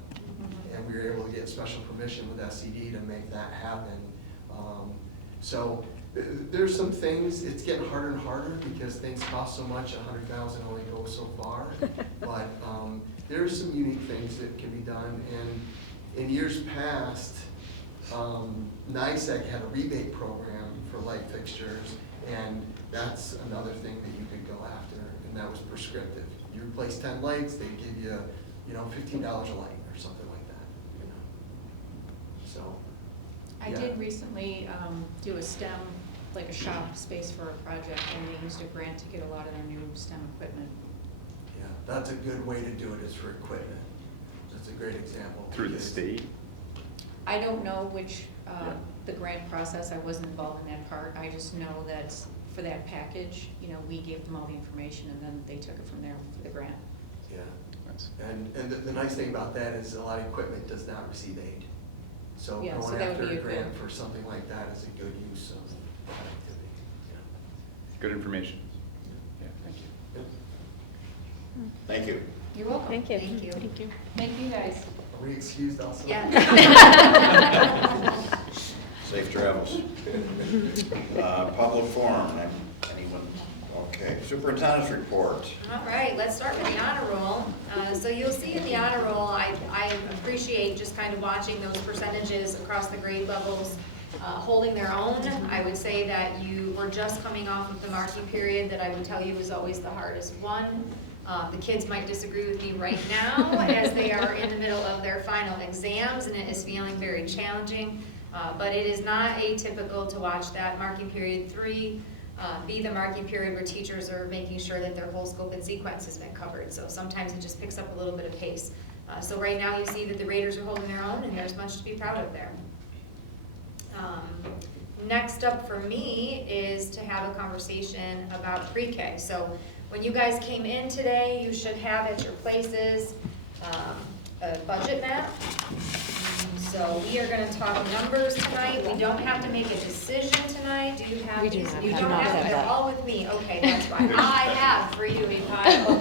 And we were able to get special permission with SCD to make that happen. So there's some things, it's getting harder and harder because things cost so much, $100,000 only goes so far. But there are some unique things that can be done. And in years past, NICEAG had a rebate program for light fixtures, and that's another thing that you could go after, and that was prescriptive. You replace 10 lights, they give you, you know, $15 a light or something like that, you know. So. I yeah. did recently do a STEM, like a shop space for a project, and they used a grant to get a lot of their new STEM equipment. Yeah, that's a good way to do it, is for equipment. That's a great example. Through the because- state? I don't know which, Yeah. the grant process, I wasn't involved in that part. I just know that for that package, you know, we gave them all the information, and then they took it from there for the grant. Yeah, That's- and the nice thing about that is a lot of equipment does not receive aid. So Yeah, so going that would after be a a grant good- for something like that is a good use of that activity. Yeah. Good information. Yeah, thank you. Yep. Thank you. You're welcome. Thank you. Thank you. Thank you. Thank you, guys. Are we excused also? Yeah. Safe travels. Public forum, anyone? Okay, superintendent's report. All right, let's start with the honor roll. So you'll see in the honor roll, I appreciate just kind of watching those percentages across the grade levels holding their own. I would say that you were just coming off of the marking period that I would tell you is always the hardest one. The kids might disagree with me right now as they are in the middle of their final exams, and it is feeling very challenging. But it is not atypical to watch that marking period 3 be the marking period where teachers are making sure that their whole scope and sequence has been covered. So sometimes it just picks up a little bit of pace. So right now you see that the Raiders are holding their own, and there's much to be proud of there. Next up for me is to have a conversation about pre-K. So when you guys came in today, you should have at your places a budget map. So we are going to talk numbers tonight. We don't have to make a decision tonight. Do you have? We do these? not. You We do don't not have, have they're that. all with me. Okay, that's fine. I have for you a pile.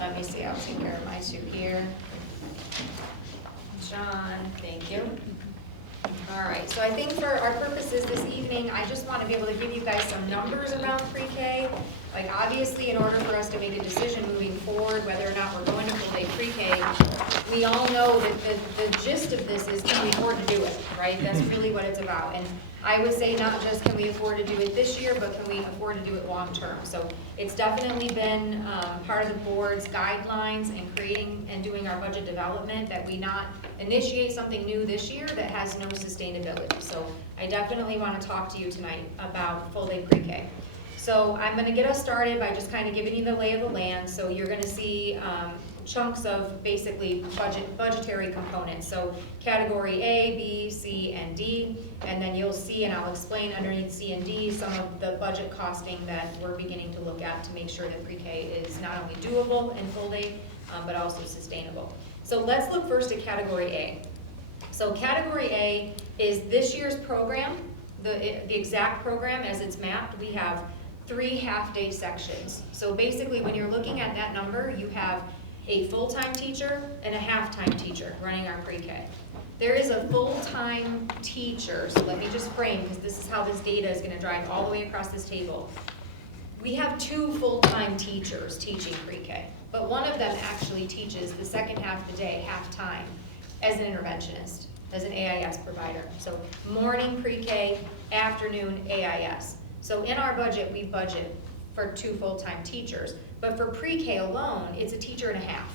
Let me see, I'll take care of my two here. John, thank you. All right, so I think for our purposes this evening, I just want to be able to give you guys some numbers around pre-K. Like obviously, in order for us to make a decision moving forward, whether or not we're going to full day pre-K, we all know that the gist of this is, can we afford to do it, right? That's really what it's about. And I would say not just can we afford to do it this year, but can we afford to do it long term? So it's definitely been part of the board's guidelines in creating and doing our budget development that we not initiate something new this year that has no sustainability. So I definitely want to talk to you tonight about full day pre-K. So I'm going to get us started by just kind of giving you the lay of the land. So you're going to see chunks of basically budgetary components. So category A, B, C, and D. And then you'll see, and I'll explain underneath C and D, some of the budget costing that we're beginning to look at to make sure that pre-K is not only doable in full day, but also sustainable. So let's look first at category A. So category A is this year's program, the exact program as it's mapped. We have 3 half-day sections. So basically when you're looking at that number, you have a full-time teacher and a half-time teacher running our pre-K. There is a full-time teacher, so let me just frame, because this is how this data is going to drive all the way across this table. We have 2 full-time teachers teaching pre-K, but one of them actually teaches the second half of the day, half-time, as an interventionist, as an AIS provider. So morning pre-K, afternoon AIS. So in our budget, we budget for 2 full-time teachers, but for pre-K alone, it's a teacher and a half.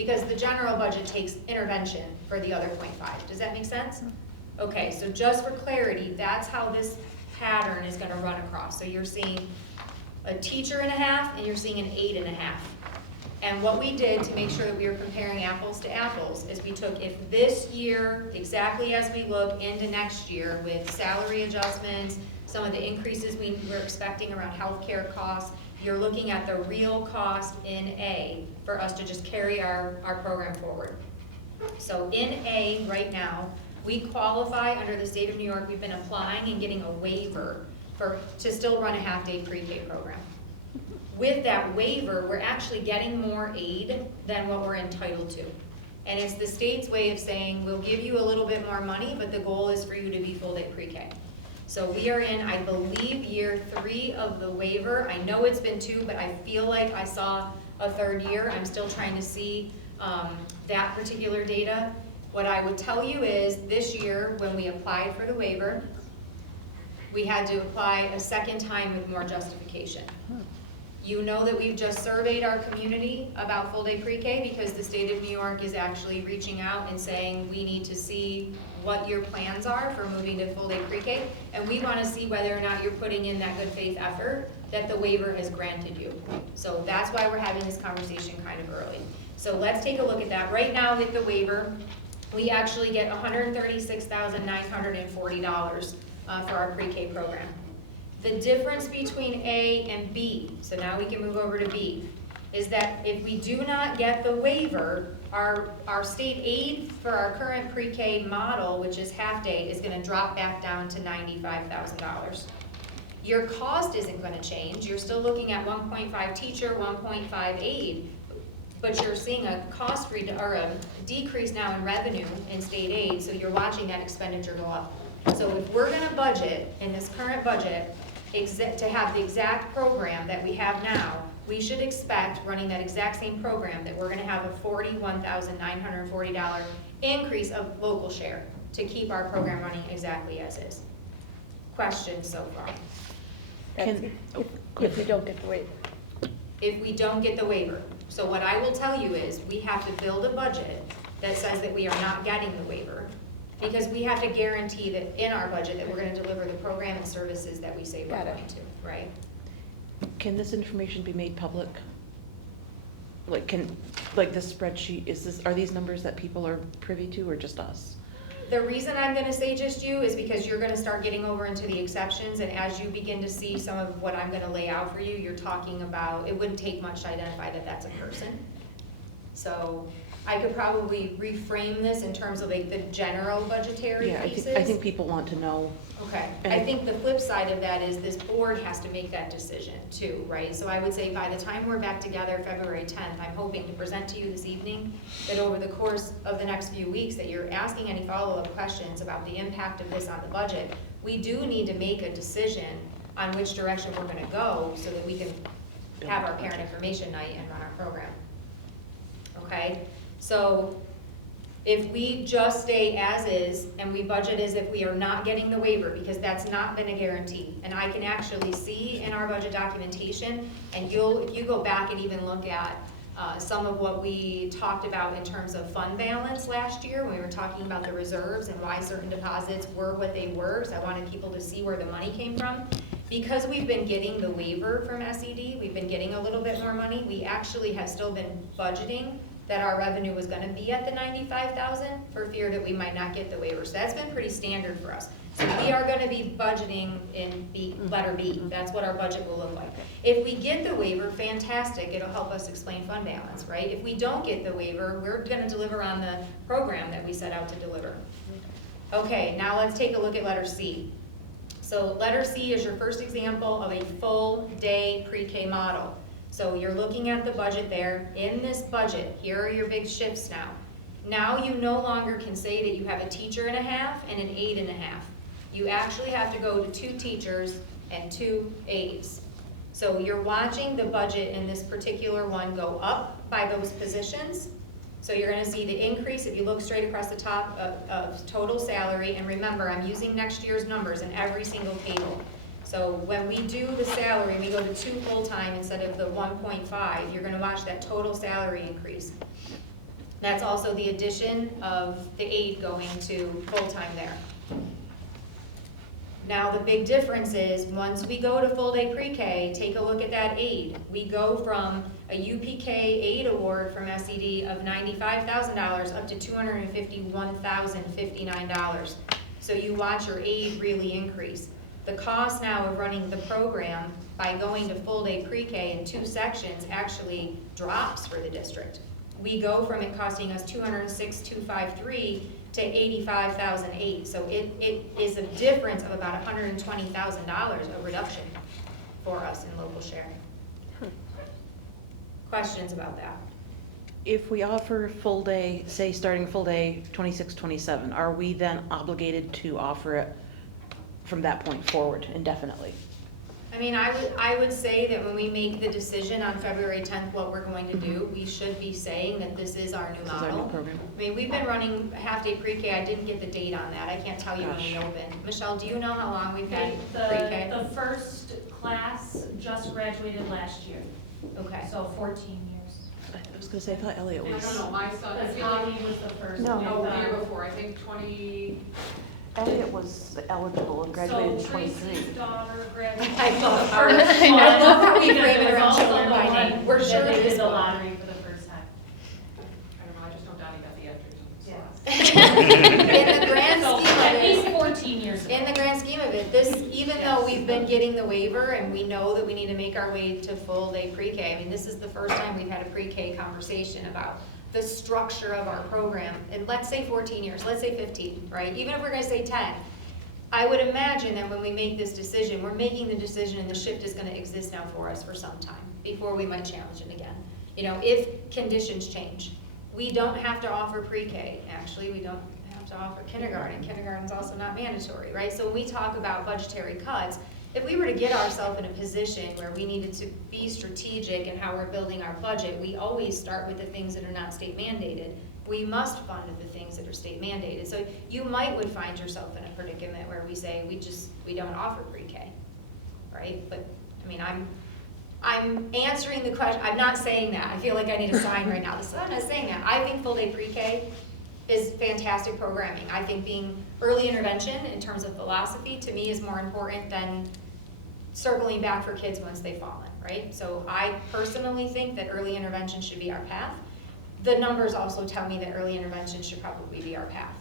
because the general budget takes intervention for the other 0.5. Does that make sense? Okay, so just for clarity, that's how this pattern is gonna run across. So you're seeing a teacher and a half, and you're seeing an 8 and a half. And what we did to make sure that we were comparing apples to apples is we took, if this year, exactly as we look into next year with salary adjustments, some of the increases we were expecting around healthcare costs, you're looking at the real cost in A for us to just carry our program forward. So in A right now, we qualify under the state of New York, we've been applying and getting a waiver to still run a half-day pre-K program. With that waiver, we're actually getting more aid than what we're entitled to. And it's the state's way of saying, we'll give you a little bit more money, but the goal is for you to be full-day pre-K. So we are in, I believe, year 3 of the waiver. I know it's been 2, but I feel like I saw a 3rd year. I'm still trying to see that particular data. What I would tell you is, this year, when we applied for the waiver, we had to apply a second time with more justification. You know that we've just surveyed our community about full-day pre-K because the state of New York is actually reaching out and saying, we need to see what your plans are for moving to full-day pre-K, and we want to see whether or not you're putting in that good faith effort that the waiver has granted you. So that's why we're having this conversation kind of early. So let's take a look at that. Right now with the waiver, we actually get $136,940 for our pre-K program. The difference between A and B, so now we can move over to B, is that if we do not get the waiver, our state aid for our current pre-K model, which is half-day, is gonna drop back down to $95,000. Your cost isn't gonna change. You're still looking at 1.5 teacher, 1.5 aid, but you're seeing a cost or a decrease now in revenue in state aid, so you're watching that expenditure go up. So if we're gonna budget in this current budget to have the exact program that we have now, we should expect, running that exact same program, that we're gonna have a $41,940 increase of local share to keep our program running exactly as is. Questions so far? That's if we don't get the waiver. If we don't get the waiver. So what I will tell you is, we have to build a budget that says that we are not getting the waiver, because we have to guarantee that in our budget that we're gonna deliver the program and services that we say we're going to, right? Can this information be made public? Like this spreadsheet, are these numbers that people are privy to, or just us? The reason I'm gonna say just you is because you're gonna start getting over into the exceptions, and as you begin to see some of what I'm gonna lay out for you, you're talking about, it wouldn't take much to identify that that's a person. So I could probably reframe this in terms of like the general budgetary pieces. I think people want to know. Okay, I think the flip side of that is this board has to make that decision too, right? So I would say by the time we're back together February 10th, I'm hoping to present to you this evening that over the course of the next few weeks that you're asking any follow-up questions about the impact of this on the budget. We do need to make a decision on which direction we're gonna go so that we can have our parent information night and run our program. Okay, so if we just stay as is and we budget as if we are not getting the waiver, because that's not been a guarantee, and I can actually see in our budget documentation, and if you go back and even look at some of what we talked about in terms of fund balance last year when we were talking about the reserves and why certain deposits were what they were, so I wanted people to see where the money came from. Because we've been getting the waiver from SED, we've been getting a little bit more money, we actually have still been budgeting that our revenue was gonna be at the 95,000 for fear that we might not get the waiver. So that's been pretty standard for us. So we are gonna be budgeting in letter B. That's what our budget will look like. If we get the waiver, fantastic, it'll help us explain fund balance, right? If we don't get the waiver, we're gonna deliver on the program that we set out to deliver. Okay, now let's take a look at letter C. So letter C is your first example of a full day pre-K model. So you're looking at the budget there. In this budget, here are your big shifts now. Now you no longer can say that you have a teacher and a half and an aide and a half. You actually have to go to 2 teachers and 2 aides. So you're watching the budget in this particular one go up by those positions. So you're gonna see the increase, if you look straight across the top of total salary, and remember, I'm using next year's numbers in every single table. So when we do the salary, we go to 2 full-time instead of the 1.5, you're gonna watch that total salary increase. That's also the addition of the aide going to full-time there. Now, the big difference is, once we go to full-day pre-K, take a look at that aide. We go from a UPK aide award from SED of $95,000 up to $251,059. So you watch your aide really increase. The cost now of running the program by going to full-day pre-K in 2 sections actually drops for the district. We go from it costing us $206,253 to $85,008. So it is a difference of about $120,000, a reduction for us in local share. Questions about that? If we offer full day, say starting full day 26, 27, are we then obligated to offer it from that point forward indefinitely? I mean, I would say that when we make the decision on February 10th what we're going to do, we should be saying that this is our new This is our model. new program. I mean, we've been running half-day pre-K. I didn't get the date on that. I can't tell you when we opened. Michelle, do you know how long we've had pre-K? The first class just graduated last year, Okay. so 14 years. I was gonna say, I thought Elliot I was. don't know, my son, Because Tommy was the first. No. no, the year before, I think 20, Elliot was eligible and graduated in So 23. Tracy's daughter graduated. I love the our- first I one, love how we because frame it was around also children the by one name. We're that sure they it did is the one. lottery for the first time. I don't know, I just know Donnie got the afternoon. In the grand So scheme of at least it, 14 years ago. in the grand scheme of it, this, even though we've been getting the waiver and we know that we need to make our way to full day pre-K, I mean, this is the first time we've had a pre-K conversation about the structure of our program. And let's say 14 years, let's say 15, right? Even if we're gonna say 10, I would imagine that when we make this decision, we're making the decision and the shift is gonna exist now for us for some time before we might challenge it again. You know, if conditions change. We don't have to offer pre-K, actually, we don't have to offer kindergarten. Kindergarten's also not mandatory, right? So when we talk about budgetary cuts, if we were to get ourselves in a position where we needed to be strategic in how we're building our budget, we always start with the things that are not state mandated. We must fund the things that are state mandated. So you would find yourself in a predicament where we say, we don't offer pre-K, right? But, I mean, I'm answering the question, I'm not saying that. I feel like I need a sign right now. I'm not saying that. I think full day pre-K is fantastic programming. I think being early intervention in terms of philosophy to me is more important than circling back for kids once they've fallen, right? So I personally think that early intervention should be our path. The numbers also tell me that early intervention should probably be our path.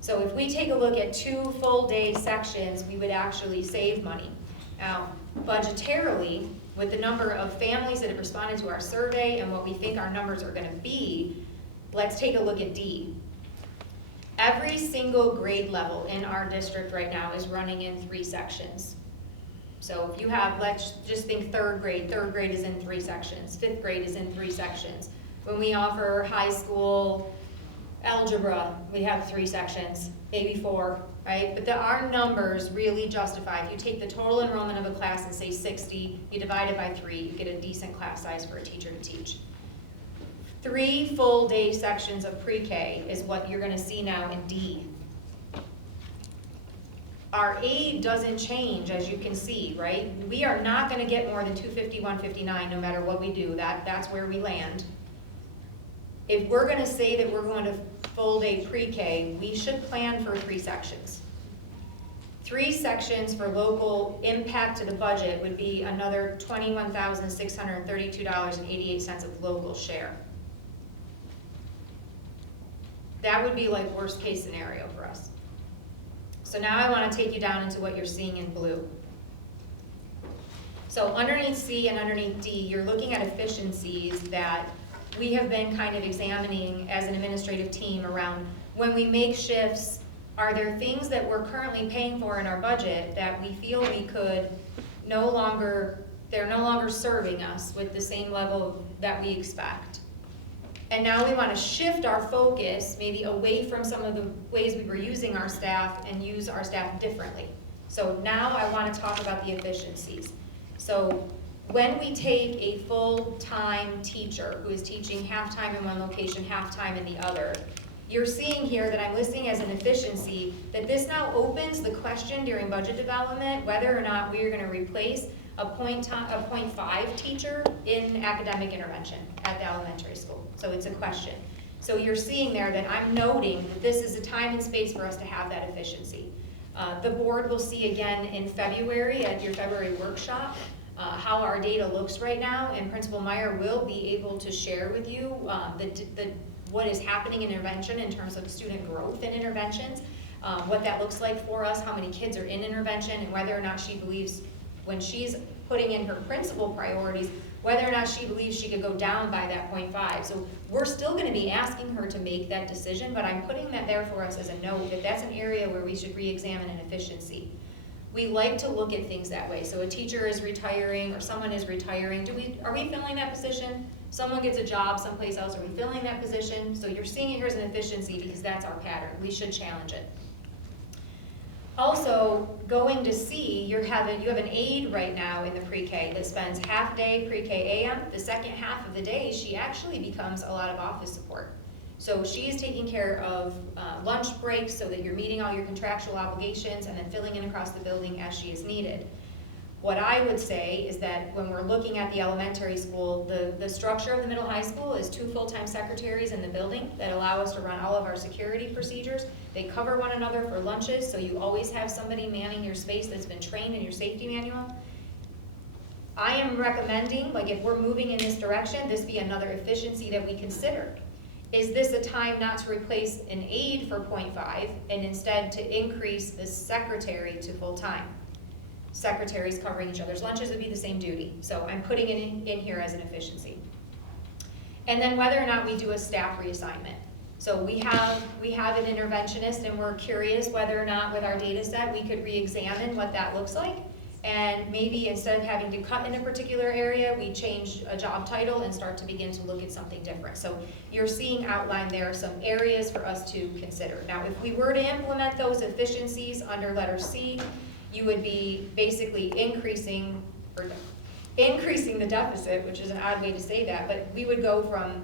So if we take a look at 2 full day sections, we would actually save money. Now, budgetarily, with the number of families that have responded to our survey and what we think our numbers are gonna be, let's take a look at D. Every single grade level in our district right now is running in 3 sections. So if you have, let's just think 3rd grade is in 3 sections, 5th grade is in 3 sections. When we offer high school algebra, we have 3 sections, maybe 4, right? But our numbers really justify, if you take the total enrollment of a class and say 60, you divide it by 3, you get a decent class size for a teacher to teach. 3 full day sections of pre-K is what you're gonna see now in D. Our aid doesn't change, as you can see, right? We are not gonna get more than 251.59 no matter what we do. That's where we land. If we're gonna say that we're going to full day pre-K, we should plan for 3 sections. 3 sections for local impact to the budget would be another $21,632.88 of local share. That would be like worst case scenario for us. So now I want to take you down into what you're seeing in blue. So underneath C and underneath D, you're looking at efficiencies that we have been kind of examining as an administrative team around when we make shifts, are there things that we're currently paying for in our budget that we feel we could they're no longer serving us with the same level that we expect. And now we want to shift our focus maybe away from some of the ways we were using our staff and use our staff differently. So now I want to talk about the efficiencies. So when we take a full-time teacher who is teaching half-time in one location, half-time in the other, you're seeing here that I'm listing as an efficiency that this now opens the question during budget development whether or not we are going to replace a 0.5 teacher in academic intervention at the elementary school. So it's a question. So you're seeing there that I'm noting that this is a time and space for us to have that efficiency. The board will see again in February at your February workshop how our data looks right now, and Principal Meyer will be able to share with you what is happening in intervention in terms of student growth in interventions, what that looks like for us, how many kids are in intervention, and whether or not she believes when she's putting in her principal priorities, whether or not she believes she could go down by that 0.5. So we're still going to be asking her to make that decision, but I'm putting that there for us as a note that that's an area where we should re-examine an efficiency. We like to look at things that way. So a teacher is retiring or someone is retiring. Are we filling that position? Someone gets a job someplace else. Are we filling that position? So you're seeing it here as an efficiency because that's our pattern. We should challenge it. Also, going to C, you have an aide right now in the pre-K that spends half day pre-K AM. The second half of the day, she actually becomes a lot of office support. So she's taking care of lunch breaks so that you're meeting all your contractual obligations and then filling in across the building as she is needed. What I would say is that when we're looking at the elementary school, the structure of the middle high school is 2 full-time secretaries in the building that allow us to run all of our security procedures. They cover one another for lunches, so you always have somebody manning your space that's been trained in your safety manual. I am recommending, like if we're moving in this direction, this be another efficiency that we consider. Is this a time not to replace an aide for 0.5 and instead to increase the secretary to full-time? Secretaries covering each other's lunches would be the same duty. So I'm putting it in here as an efficiency. And then whether or not we do a staff reassignment. So we have an interventionist and we're curious whether or not with our data set we could re-examine what that looks like. And maybe instead of having to cut in a particular area, we change a job title and start to begin to look at something different. So you're seeing outlined there some areas for us to consider. Now, if we were to implement those efficiencies under letter C, you would be basically increasing the deficit, which is an odd way to say that, but we would go from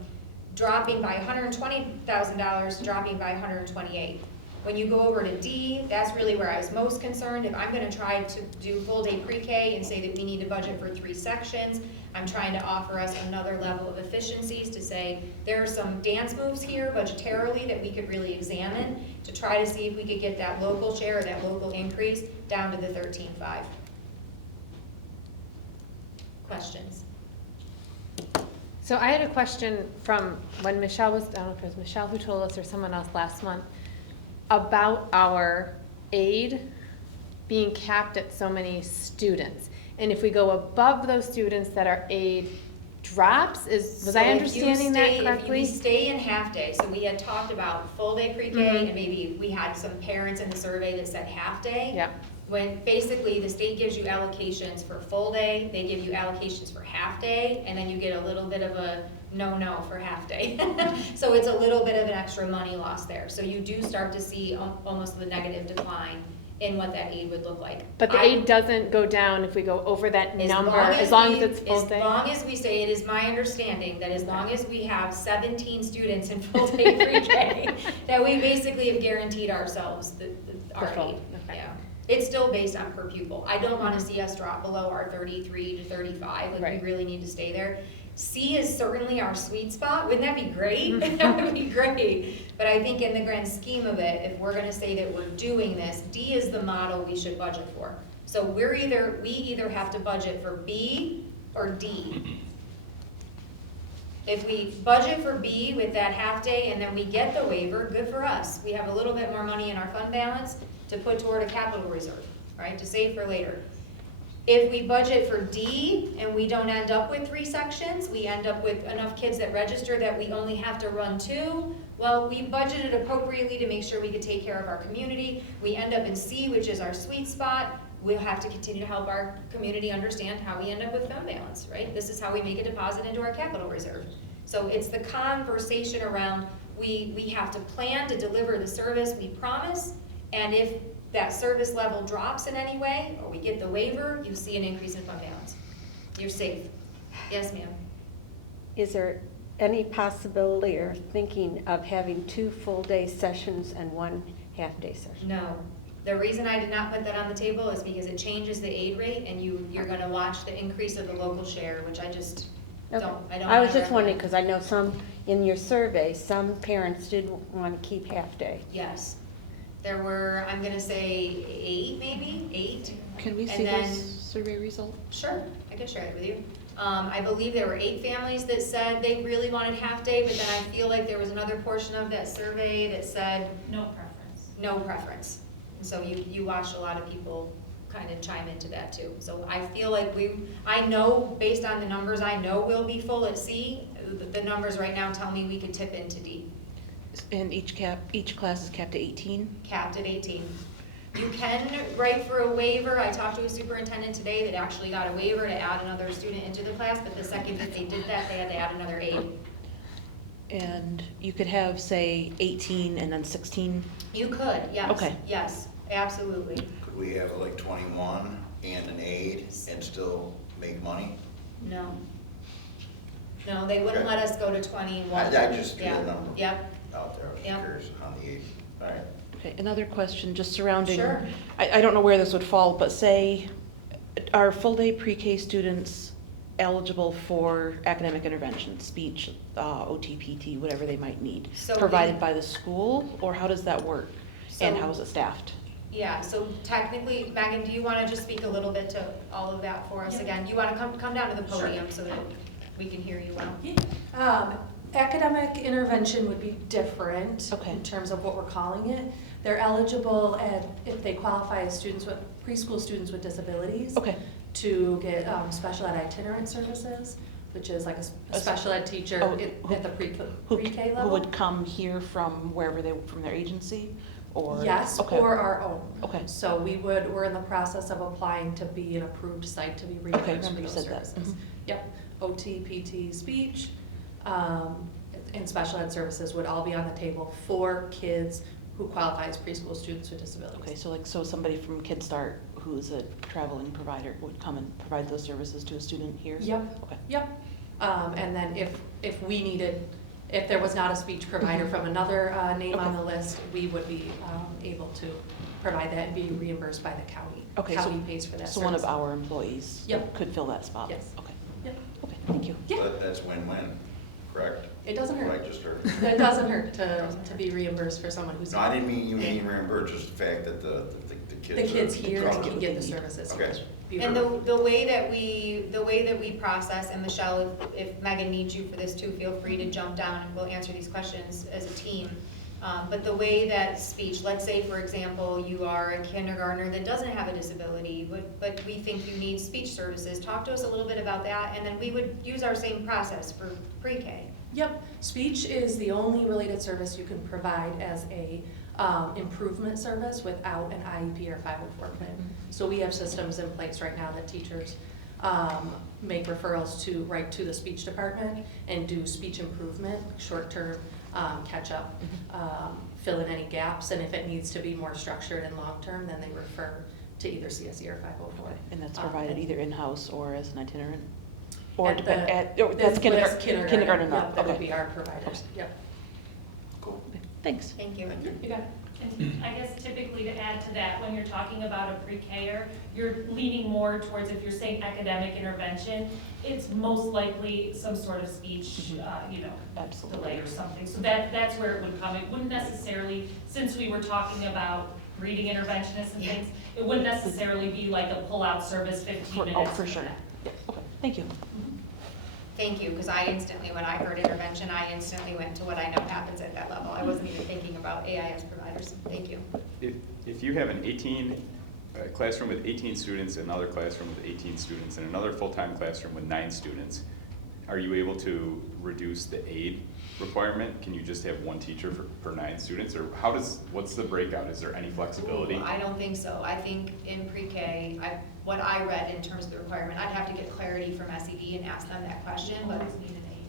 dropping by $120,000 to dropping by $128,000. When you go over to D, that's really where I was most concerned. If I'm going to try to do full day pre-K and say that we need to budget for 3 sections, I'm trying to offer us another level of efficiencies to say there are some dance moves here budgetarily that we could really examine to try to see if we could get that local share or that local increase down to the 13.5. Questions? So I had a question from when Michelle was, I don't know if it was Michelle who told us or someone else last month, about our aid being capped at so many students. And if we go above those students that our aid drops, was I understanding that correctly? If you stay in half day, so we had talked about full day pre-K and maybe we had some parents in the survey that said half day. Yeah. When basically the state gives you allocations for full day, they give you allocations for half day, and then you get a little bit of a no for half day. So it's a little bit of an extra money loss there. So you do start to see almost the negative decline in what that aid would look like. But the aid doesn't go down if we go over that number, as long as it's full day? As long as we say, it is my understanding that as long as we have 17 students in full day pre-K, that we basically have guaranteed ourselves our aid. Okay. Yeah. It's still based on per pupil. I don't want to see us drop below our 33 to 35, like Right. we really need to stay there. C is certainly our sweet spot. Wouldn't that be great? That would be great. But I think in the grand scheme of it, if we're gonna say that we're doing this, D is the model we should budget for. So we either have to budget for B or D. If we budget for B with that half day and then we get the waiver, good for us. We have a little bit more money in our fund balance to put toward a capital reserve, right, to save for later. If we budget for D and we don't end up with 3 sections, we end up with enough kids that register that we only have to run 2, well, we budgeted appropriately to make sure we could take care of our community. We end up in C, which is our sweet spot. We'll have to continue to help our community understand how we end up with fund balance, right? This is how we make a deposit into our capital reserve. So it's the conversation around we have to plan to deliver the service we promise, and if that service level drops in any way, or we get the waiver, you see an increase in fund balance. You're safe. Yes, ma'am. Is there any possibility or thinking of having 2 full-day sessions and 1 half-day session? No. The reason I did not put that on the table is because it changes the aid rate, and you're gonna watch the increase of the local share, which Okay. I don't. I was have just wondering, everyone. because I know some, in your survey, some parents did want to keep half-day. Yes. There were, I'm gonna say 8. Can we And see then- those survey results? Sure, I can share it with you. I believe there were 8 families that said they really wanted half-day, but then I feel like there was another portion of that survey that said No preference. no preference. And so you watched a lot of people kind of chime into that too. So I feel like I know, based on the numbers, I know we'll be full at C. The numbers right now tell me we could tip into D, And each class is capped at 18? capped at 18. You can write for a waiver. I talked to a superintendent today that actually got a waiver to add another student into the class, but the second that they did that, they had to add another aide. And you could have, say, 18 and then 16? You could, yes. Okay. Yes, absolutely. Could we have like 21 and an aide and still make money? No. No, they wouldn't let us go to 21. I just threw Yeah. a number Yep, out there. I was Yep. curious on the aide. All right. Okay, another question just surrounding, Sure. I don't know where this would fall, but say, are full-day pre-K students eligible for academic intervention, speech, OT, PT, whatever they might need? So Provided the- by the school, or how does that work? And So- how is it staffed? yeah, so technically, Megan, do you want to just speak a little bit to all of that for us Yep. again? You want to come down to the podium so that we can hear you well? Academic intervention would be different Okay. in terms of what we're calling it. They're eligible, and if they qualify as preschool students with disabilities, Okay, to get special ed itinerant services, which is like a special ed teacher Oh, at the pre-K who level. would come here from wherever from their agency, or? Yes, Okay. or our own. Okay. So we're in the process of applying to be an approved site to be Okay, reimbursed for remember you those said that. services. Mhm. Yep, OT, PT, speech, and special ed services would all be on the table for kids who qualify as preschool students with disabilities. Okay, so somebody from KidStart who's a traveling provider would come and provide those services to a student here? Yep. Okay. Yep, and then if we needed, if there was not a speech provider from another name on the list, we would be able to provide that and be reimbursed by the county. Okay, County pays for that So one of service. our employees Yep. could fill that spot? Yes. Okay, Yep, okay, thank you. Yeah. That's win-win, correct? it doesn't What hurt. I just heard. That doesn't hurt to be reimbursed for someone who's. No, I didn't mean you mean reimbursed, just the fact that the kids. The kids are- here come to can get the services. Okay. And the way that we process, and Michelle, if Megan needs you for this too, feel free to jump down and we'll answer these questions as a team. But the way that speech, let's say for example, you are a kindergartner that doesn't have a disability, but we think you need speech services, talk to us a little bit about that, and then we would use our same process for pre-K. Yep, speech is the only related service you can provide as a improvement service without an IEP or 504 plan. So we have systems in place right now that teachers make referrals to the speech department and do speech improvement, short-term catch-up, fill in any gaps, and if it needs to be more structured and long-term, then they refer to either CSE or 504. And that's provided either in-house or as an itinerant? Or At that's kindergarten and Yep, up, that would okay. be our providers, yep. Cool. Thanks. Thank you. You got it. And I guess typically to add to that, when you're talking about a pre-K-er, you're leaning more towards, if you're saying academic intervention, it's most likely some sort of speech, Absolutely. delay or something. So that's where it would come. It wouldn't necessarily, since we were talking about reading interventionists and things, it wouldn't necessarily be like a pull-out service 15 minutes. For sure. Yeah, okay, thank you. Thank you, because when I heard intervention, I instantly went to what I know happens at that level. I wasn't even thinking about AIS providers. Thank you. If you have a classroom with 18 students, another classroom with 18 students, and another full-time classroom with 9 students, are you able to reduce the aid requirement? Can you just have one teacher per 9 students, or what's the breakout? Is there any flexibility? I don't think so. I think in pre-K, what I read in terms of the requirement, I'd have to get clarity from SED and ask them that question, but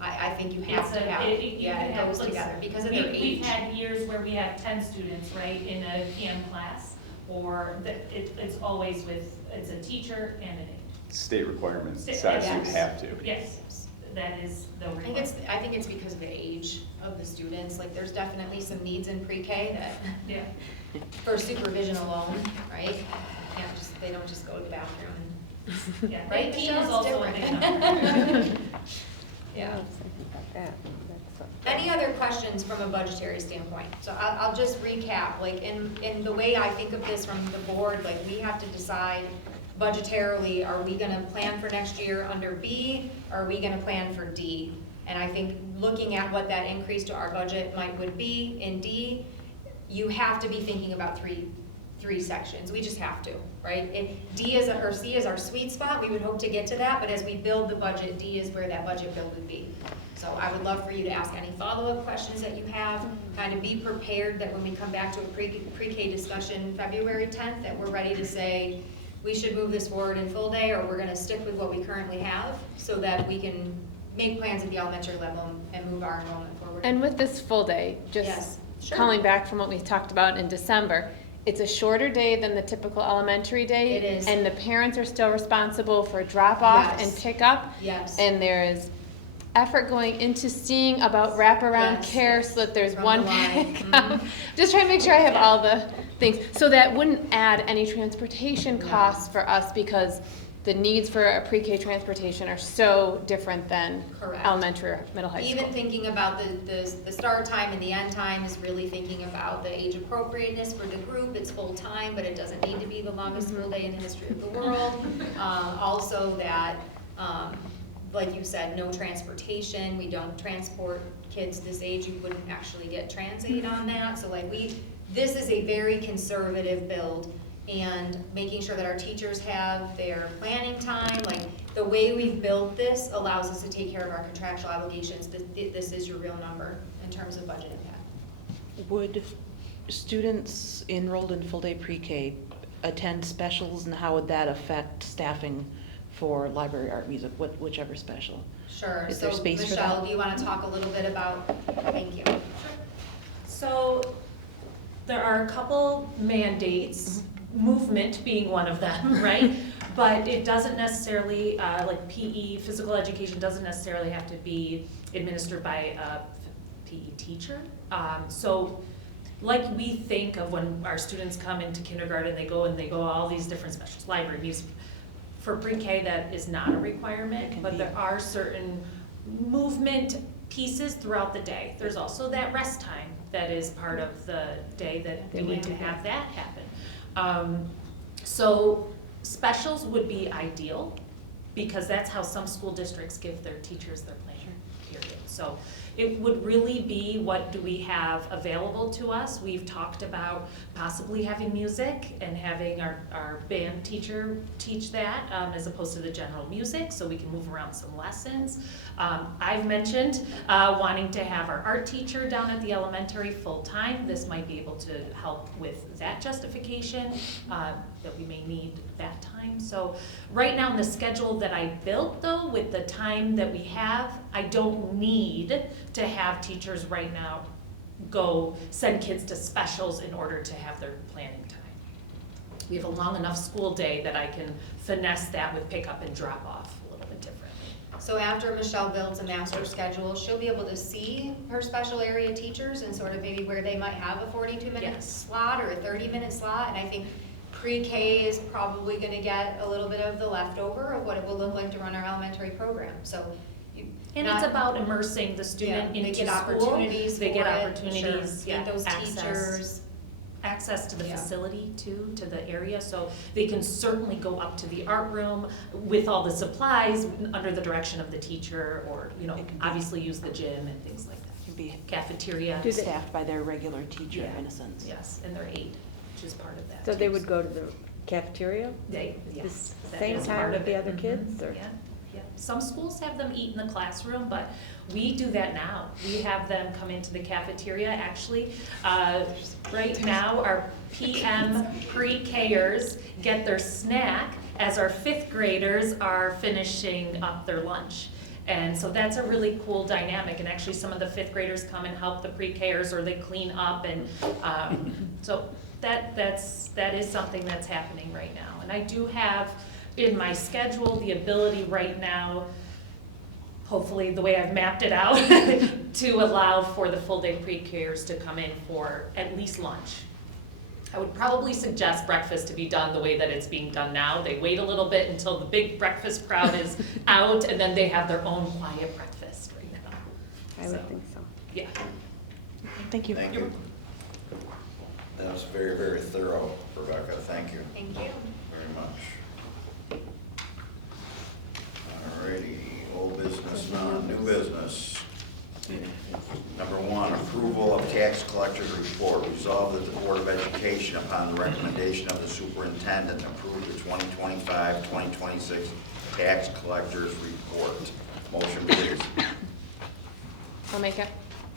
I think you have to have, it goes together because of their age. We've had years where we have 10 students, right, in a PM class, or it's always it's a teacher and an aide. State requirements says Yes. you have to. Yes, that is the I requirement. think it's because of the age of the students. Like, there's definitely some needs in pre-K that, Yeah. for supervision alone, right? They don't just go to the bathroom and, Yeah, right, 18 is Michelle? It's also a different. big number. Yeah. I was thinking about that. Any other questions from a budgetary standpoint? So I'll just recap, like, in the way I think of this from the board, like, we have to decide budgetarily, are we gonna plan for next year under B, or are we gonna plan for D? And I think looking at what that increase to our budget would be in D, you have to be thinking about three sections. We just have to, right? C is our sweet spot. We would hope to get to that, but as we build the budget, D is where that budget build would be. So I would love for you to ask any follow-up questions that you have, kind of be prepared that when we come back to a pre-K discussion February 10th, that we're ready to say, we should move this forward in full day, or we're gonna stick with what we currently have, so that we can make plans at the elementary level and move our enrollment forward. And with this full day, just Yes, sure. calling back from what we talked about in December, it's a shorter day than the typical elementary day. It is. And the parents are still responsible for drop-off Yes. and pick-up. Yes. And there is effort going into seeing about wraparound Yes, care yes. so that there's From one the line. pick-up. Just trying to make sure I have all the things. So that wouldn't add any transportation No. costs for us because the needs for a pre-K transportation are so different than Correct. elementary or middle high school. Even thinking about the start time and the end time is really thinking about the age appropriateness for the group. It's full time, but it doesn't need to be the longest school day in the history of the world. Also that, like you said, no transportation. We don't transport kids this age. You wouldn't actually get Transaid on that. So like this is a very conservative build, and making sure that our teachers have their planning time, like the way we've built this allows us to take care of our contractual obligations. This is your real number in terms of budget impact. Would students enrolled in full-day pre-K attend specials, and how would that affect staffing for library, art, music, whichever special? Sure, Is so there space for Michelle, that? do you want to talk a little bit about, thank you. So there are a couple mandates, movement being one of them, right? But it doesn't necessarily, like PE, physical education doesn't necessarily have to be administered by a PE teacher. So like we think of when our students come into kindergarten, they go all these different specials, library, music. For pre-K, that is not a requirement, but there are certain movement pieces throughout the day. There's also that rest time that is part of the day that we need to have that happen. So specials would be ideal, because that's how some school districts give their teachers their plan, period. So it would really be, what do we have available to us? We've talked about possibly having music and having our band teacher teach that, as opposed to the general music, so we can move around some lessons. I've mentioned wanting to have our art teacher down at the elementary full-time. This might be able to help with that justification, that we may need that time. So right now in the schedule that I built, though, with the time that we have, I don't need to have teachers right now go send kids to specials in order to have their planning time. We have a long enough school day that I can finesse that with pickup and drop off a little bit differently. So after Michelle builds a master schedule, she'll be able to see her special area teachers and sort of maybe where they might have a 42-minute Yes. slot or a 30-minute slot. And I think pre-K is probably going to get a little bit of the leftover of what it will look like to run our elementary program. So And it's about immersing the student they into get school. opportunities They get for it, opportunities, sure. yeah, Meet those access. teachers. Access to the Yeah. facility too, to the area, so they can certainly go up to the art room with all the supplies under the direction of the teacher, or, you know, obviously use the gym and things like that. Can be Cafeteria. staffed by their regular teacher, Yeah. in a sense. Yes, and their aide, which is part of that. So they too. would go to the cafeteria? They, The yes. that same is time part with of the it. other kids, or? Yeah, yeah. Some schools have them eat in the classroom, but we do that now. We have them come into the cafeteria, actually. Right now, our PM pre-Kers get their snack as our 5th graders are finishing up their lunch. And so that's a really cool dynamic, and actually some of the 5th graders come and help the pre-Kers, or they clean up, and so that is something that's happening right now. And I do have in my schedule the ability right now, hopefully the way I've mapped it out, to allow for the full-day pre-Kers to come in for at least lunch. I would probably suggest breakfast to be done the way that it's being done now. They wait a little bit until the big breakfast crowd is out, and then they have their own quiet breakfast, I would think so. Yeah. Thank you. Thank you. That was very, very thorough, Rebecca. Thank you Thank you. very much. Alrighty, old business, now new business. Number one, approval of tax collector's report. Resolved that the Board of Education, upon the recommendation of the superintendent, approve the 2025-2026 tax collector's report. Motion, please. I'll make it.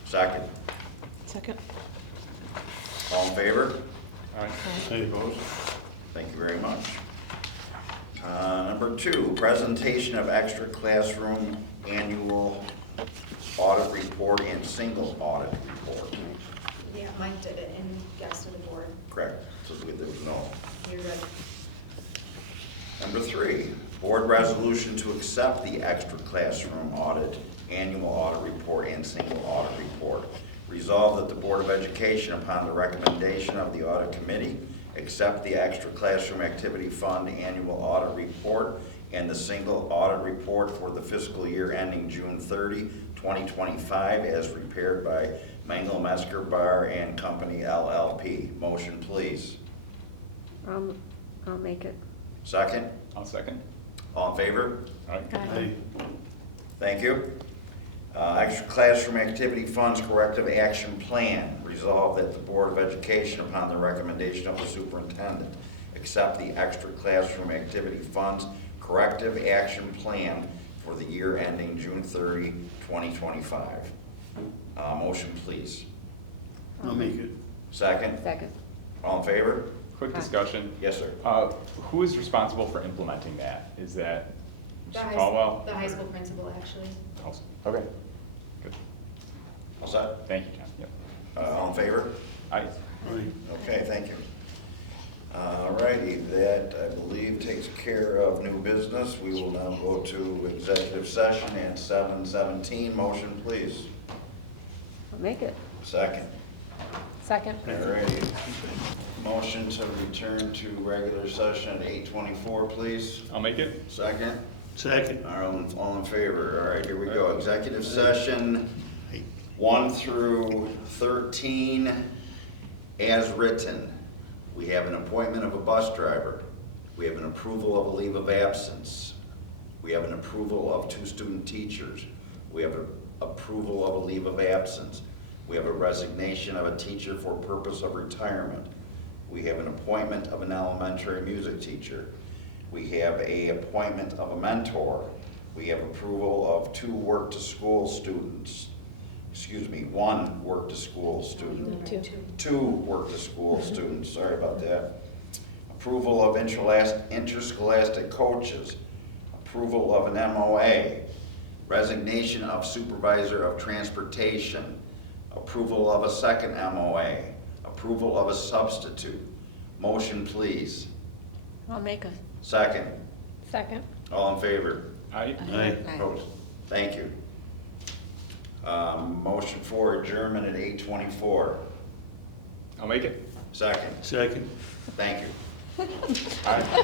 Second. Second. All in favor? All right. Hey. Opposed? Thank you very much. Number two, presentation of extra classroom annual audit report and single audit report. Yeah, Mike did it and guest to the board. Correct. So there was no. You're good. Number three, board resolution to accept the extra classroom audit, annual audit report, and single audit report. Resolved that the Board of Education, upon the recommendation of the audit committee, accept the extra classroom activity fund annual audit report and the single audit report for the fiscal year ending June 30, 2025, as prepared by Mangel Mesker Bar and Company LLP. Motion, please. I'll make it. Second. I'll second. All in favor? All right. Hey. Thank you. Extra classroom activity funds corrective action plan. Resolved that the Board of Education, upon the recommendation of the superintendent, accept the extra classroom activity funds corrective action plan for the year ending June 30, 2025. Motion, please. I'll make it. Second. Second. All in favor? Quick discussion. Yes, sir. Who is responsible for implementing that? Is that The Mr. high, Caldwell? the high school principal, actually. Awesome. Okay. Good. All set? Thank you, John. Yep. All in favor? Aye. Okay, thank you. All righty, that, I believe, takes care of new business. We will now go to executive session at 7:17. Motion, please. I'll make it. Second. Second. All righty. Motion to return to regular session at 8:24, please. I'll make it. Second. Second. All in favor. All right, here we go. Executive session 1 through 13 as written. We have an appointment of a bus driver. We have an approval of a leave of absence. We have an approval of 2 student teachers. We have an approval of a leave of absence. We have a resignation of a teacher for purpose of retirement. We have an appointment of an elementary music teacher. We have a appointment of a mentor. We have approval of 2 work-to-school students. Excuse me, 1 work-to-school student. 2 work-to-school students, sorry about that. Approval of interscholastic coaches. Approval of an MOA. Resignation of supervisor of transportation. Approval of a second MOA. Approval of a substitute. Motion, please. I'll make it. Second. Second. All in favor? Aye. Aye. Opposed? Thank you. Motion for adjournment at 8:24. I'll make it. Second. Second. Thank you. Aye.